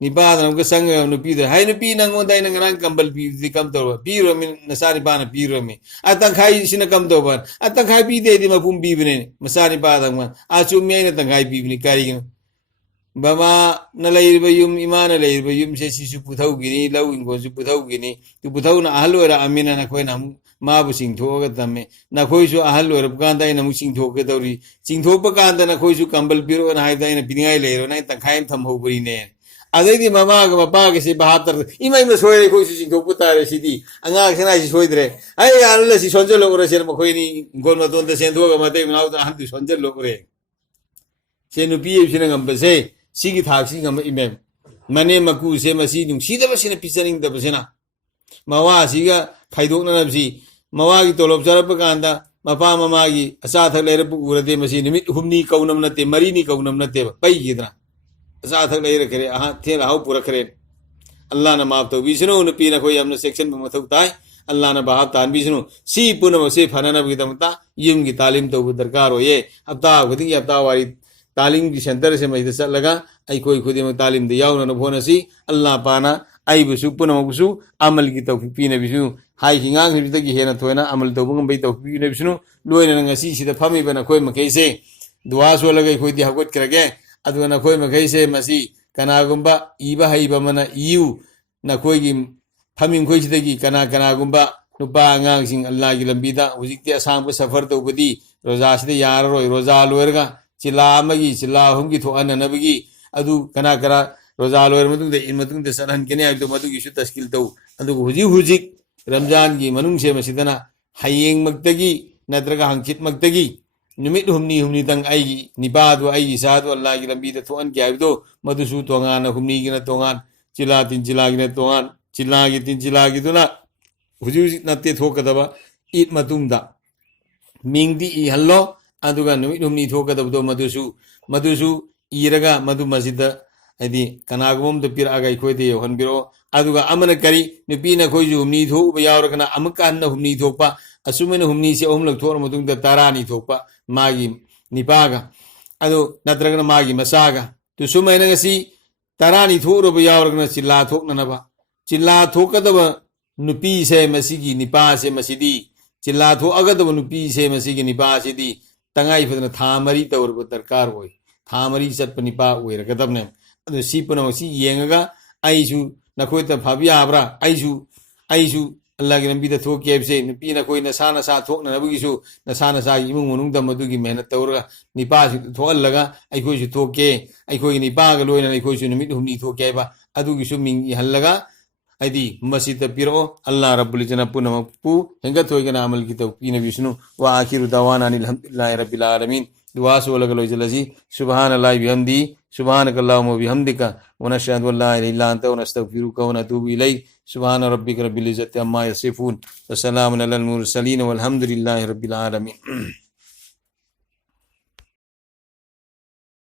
निपाद नंग संग नुपी दे हाय नुपी नंग ओंदाय नंग नंग कंबल पी दि कम तो पीरो में नसारी बान पीरो में आ तंखाय इसने कम तो बन आ तंखाय पी दे दि मपुम पी बने मसारी पाद अंग आ चुम में ने तंखाय पी बने कारिगन बाबा न लेर युम इमान लेर युम से सिसु पुथौ गिनी लौ इनको सु पुथौ गिनी तु पुथौ न आहलोरा अमिना न कोई नाम माबु सिंगथोगा तमे नखोइसु अहल ओरपकांदा इन मु सिंगथोके तौरी सिंगथोपकांदा नखोइसु कंबल पिरो न हाइदा इन पिनिगाय लेरो न तंखायम थमहोबरी ने अदैदि ममा ग मपा के से बहातर इमै म सोय खोइसु सिंगथोपु तारे सिदी अंगा खना सि सोइद्रे आय यार ल सि सोंजल ओरे से मखोइनी गोन मतोन त सेंथोगा मते मनाउ त हंदु सोंजल ओरे से नुपी सिन गंबसे सिगी थाक्सी गम इमे मने मकु से मसी नुंसीदबसिन पिचरिंग दबसिना मवा सिगा खाइदोकना नबसी मवागी तोलोब चरपकांदा मपा ममागी अचा थक लेरप उरदे मसी निमित हुमनी कौनम नते मरीनी कौनम नते पैगिदना अचा थक लेर करे आहा थेल हाउ पुरा करे अल्लाह न माफ तो बिसनो नुपी न कोई हमने सेक्शन में मथक ताय अल्लाह न बाहब तान बिसनो सी पुनम से फनन बिदमता यम की तालीम तो दरकार हो ये हफ्ता खुदी हफ्ता वारी तालीम की सेंटर से मई चलगा आई कोई खुदी में तालीम दे याव न भोनसी अल्लाह पाना आई बुसु पुनमगुसु अमल की तौफीक पीने बिसु हाई हिंगांग हिबिदगी हेना थोयना अमल तौबंगम बई तौफीक पीने Vishu लोयना ngasi sida phami bana khoi makai se दुआ सो लगे खोई दी हगत करगे अदु न खोई मखै से मसी कनागुंबा इबा हईबा मना इयु न खोई की फमिंग खोई सिदगी कनागुंबा नुपा अंगांग सिंग अल्लाह की लंबीदा हुजिकते असांग पे सफर तौबदी रोजा सिदे यार रोय रोजा लोयरगा चिला अमगी चिला हुमगी थोअन नबगी अदु करा रोजा लोयर मदुंग दे इन मदुंग दे सनहन केने आइदो मदुगी सु तस्किल तौ अदु हुजिक रमजान की मनुंग से मसिदना हयेंग मक्तगी नत्रगा हंचित मक्तगी नुमित हुमनी तंग आईगी निबादु आईगी सादु अल्लाह की लंबी द थोअन के आइदो मदुसु तोंगान हुमनी की न तोंगान चिला तिन चिला की न तोंगान चिला की तिन चिला की दुना हुजुजिक नते थोकदबा ईद मतुंगदा मिंगदी ई हल्लो अदुगा नुमित हुमनी थोकदबदो मदुसु इरगा मदु मस्जिद हदी कनागुम द पिरागा इखोयदे योहनबिरो अदुगा अमन करी नुपीना खोइजु हुमनी थोउबा यावरगना अमकान हुमनी थोपा असुमेन हुमनी से ओमलक थोर मदुंग तारानी थोपा मागी निपागा अदु नत्रगना मागी मसागा तु सुमेन गसी तारानी थोरबा यावरगना चिल्ला थोकननबा चिल्ला थोकदबा नुपी से मसीगी निपा से मसीदी चिल्ला थोअगदबा नुपी से मसीगी निपा सिदी तंगाई फदना था मरी तौरबा दरकार होय था मरी चटप निपा ओइरगदबने अदु सी पुनमसी येंगगा आइसु नखोय त फाबियाब्रा आइसु अल्लाह की लंबी थोके से नुपी नखोय नसा नसा थोकना नबगिसु नसा नसा इमुंग मनुंग दम मदुगी मेहनत तौरगा निपा थोअल्लगा आइखोयसु थोके आइखोय निपागा लोयना आइखोयसु निमित हुमनी थोकेबा अदुगिसु मिंग हल्लगा आदि मस्जिद पिरो अल्लाह रब्बुल इज्जत पुनमपु हेंगा थोयगना अमल की तौफीक बिष्णु व आखिरु दवाना अल्हम्दुलिल्लाहि रब्बिल आलमीन दुआ सो लगलो जलजी सुबहानल्लाहि बिहम्दी सुबहानकल्लाहुम्मा बिहम्दिका व नशहदु अल्ला इलाहा इल्ला अंता व नस्तगफिरुका व नतूबु इलैक सुबहान रब्बिका रब्बिल इज्जति अम्मा यसिफून व सलामुन अलल मुरसलीन वल्हम्दुलिल्लाहि रब्बिल आलमीन।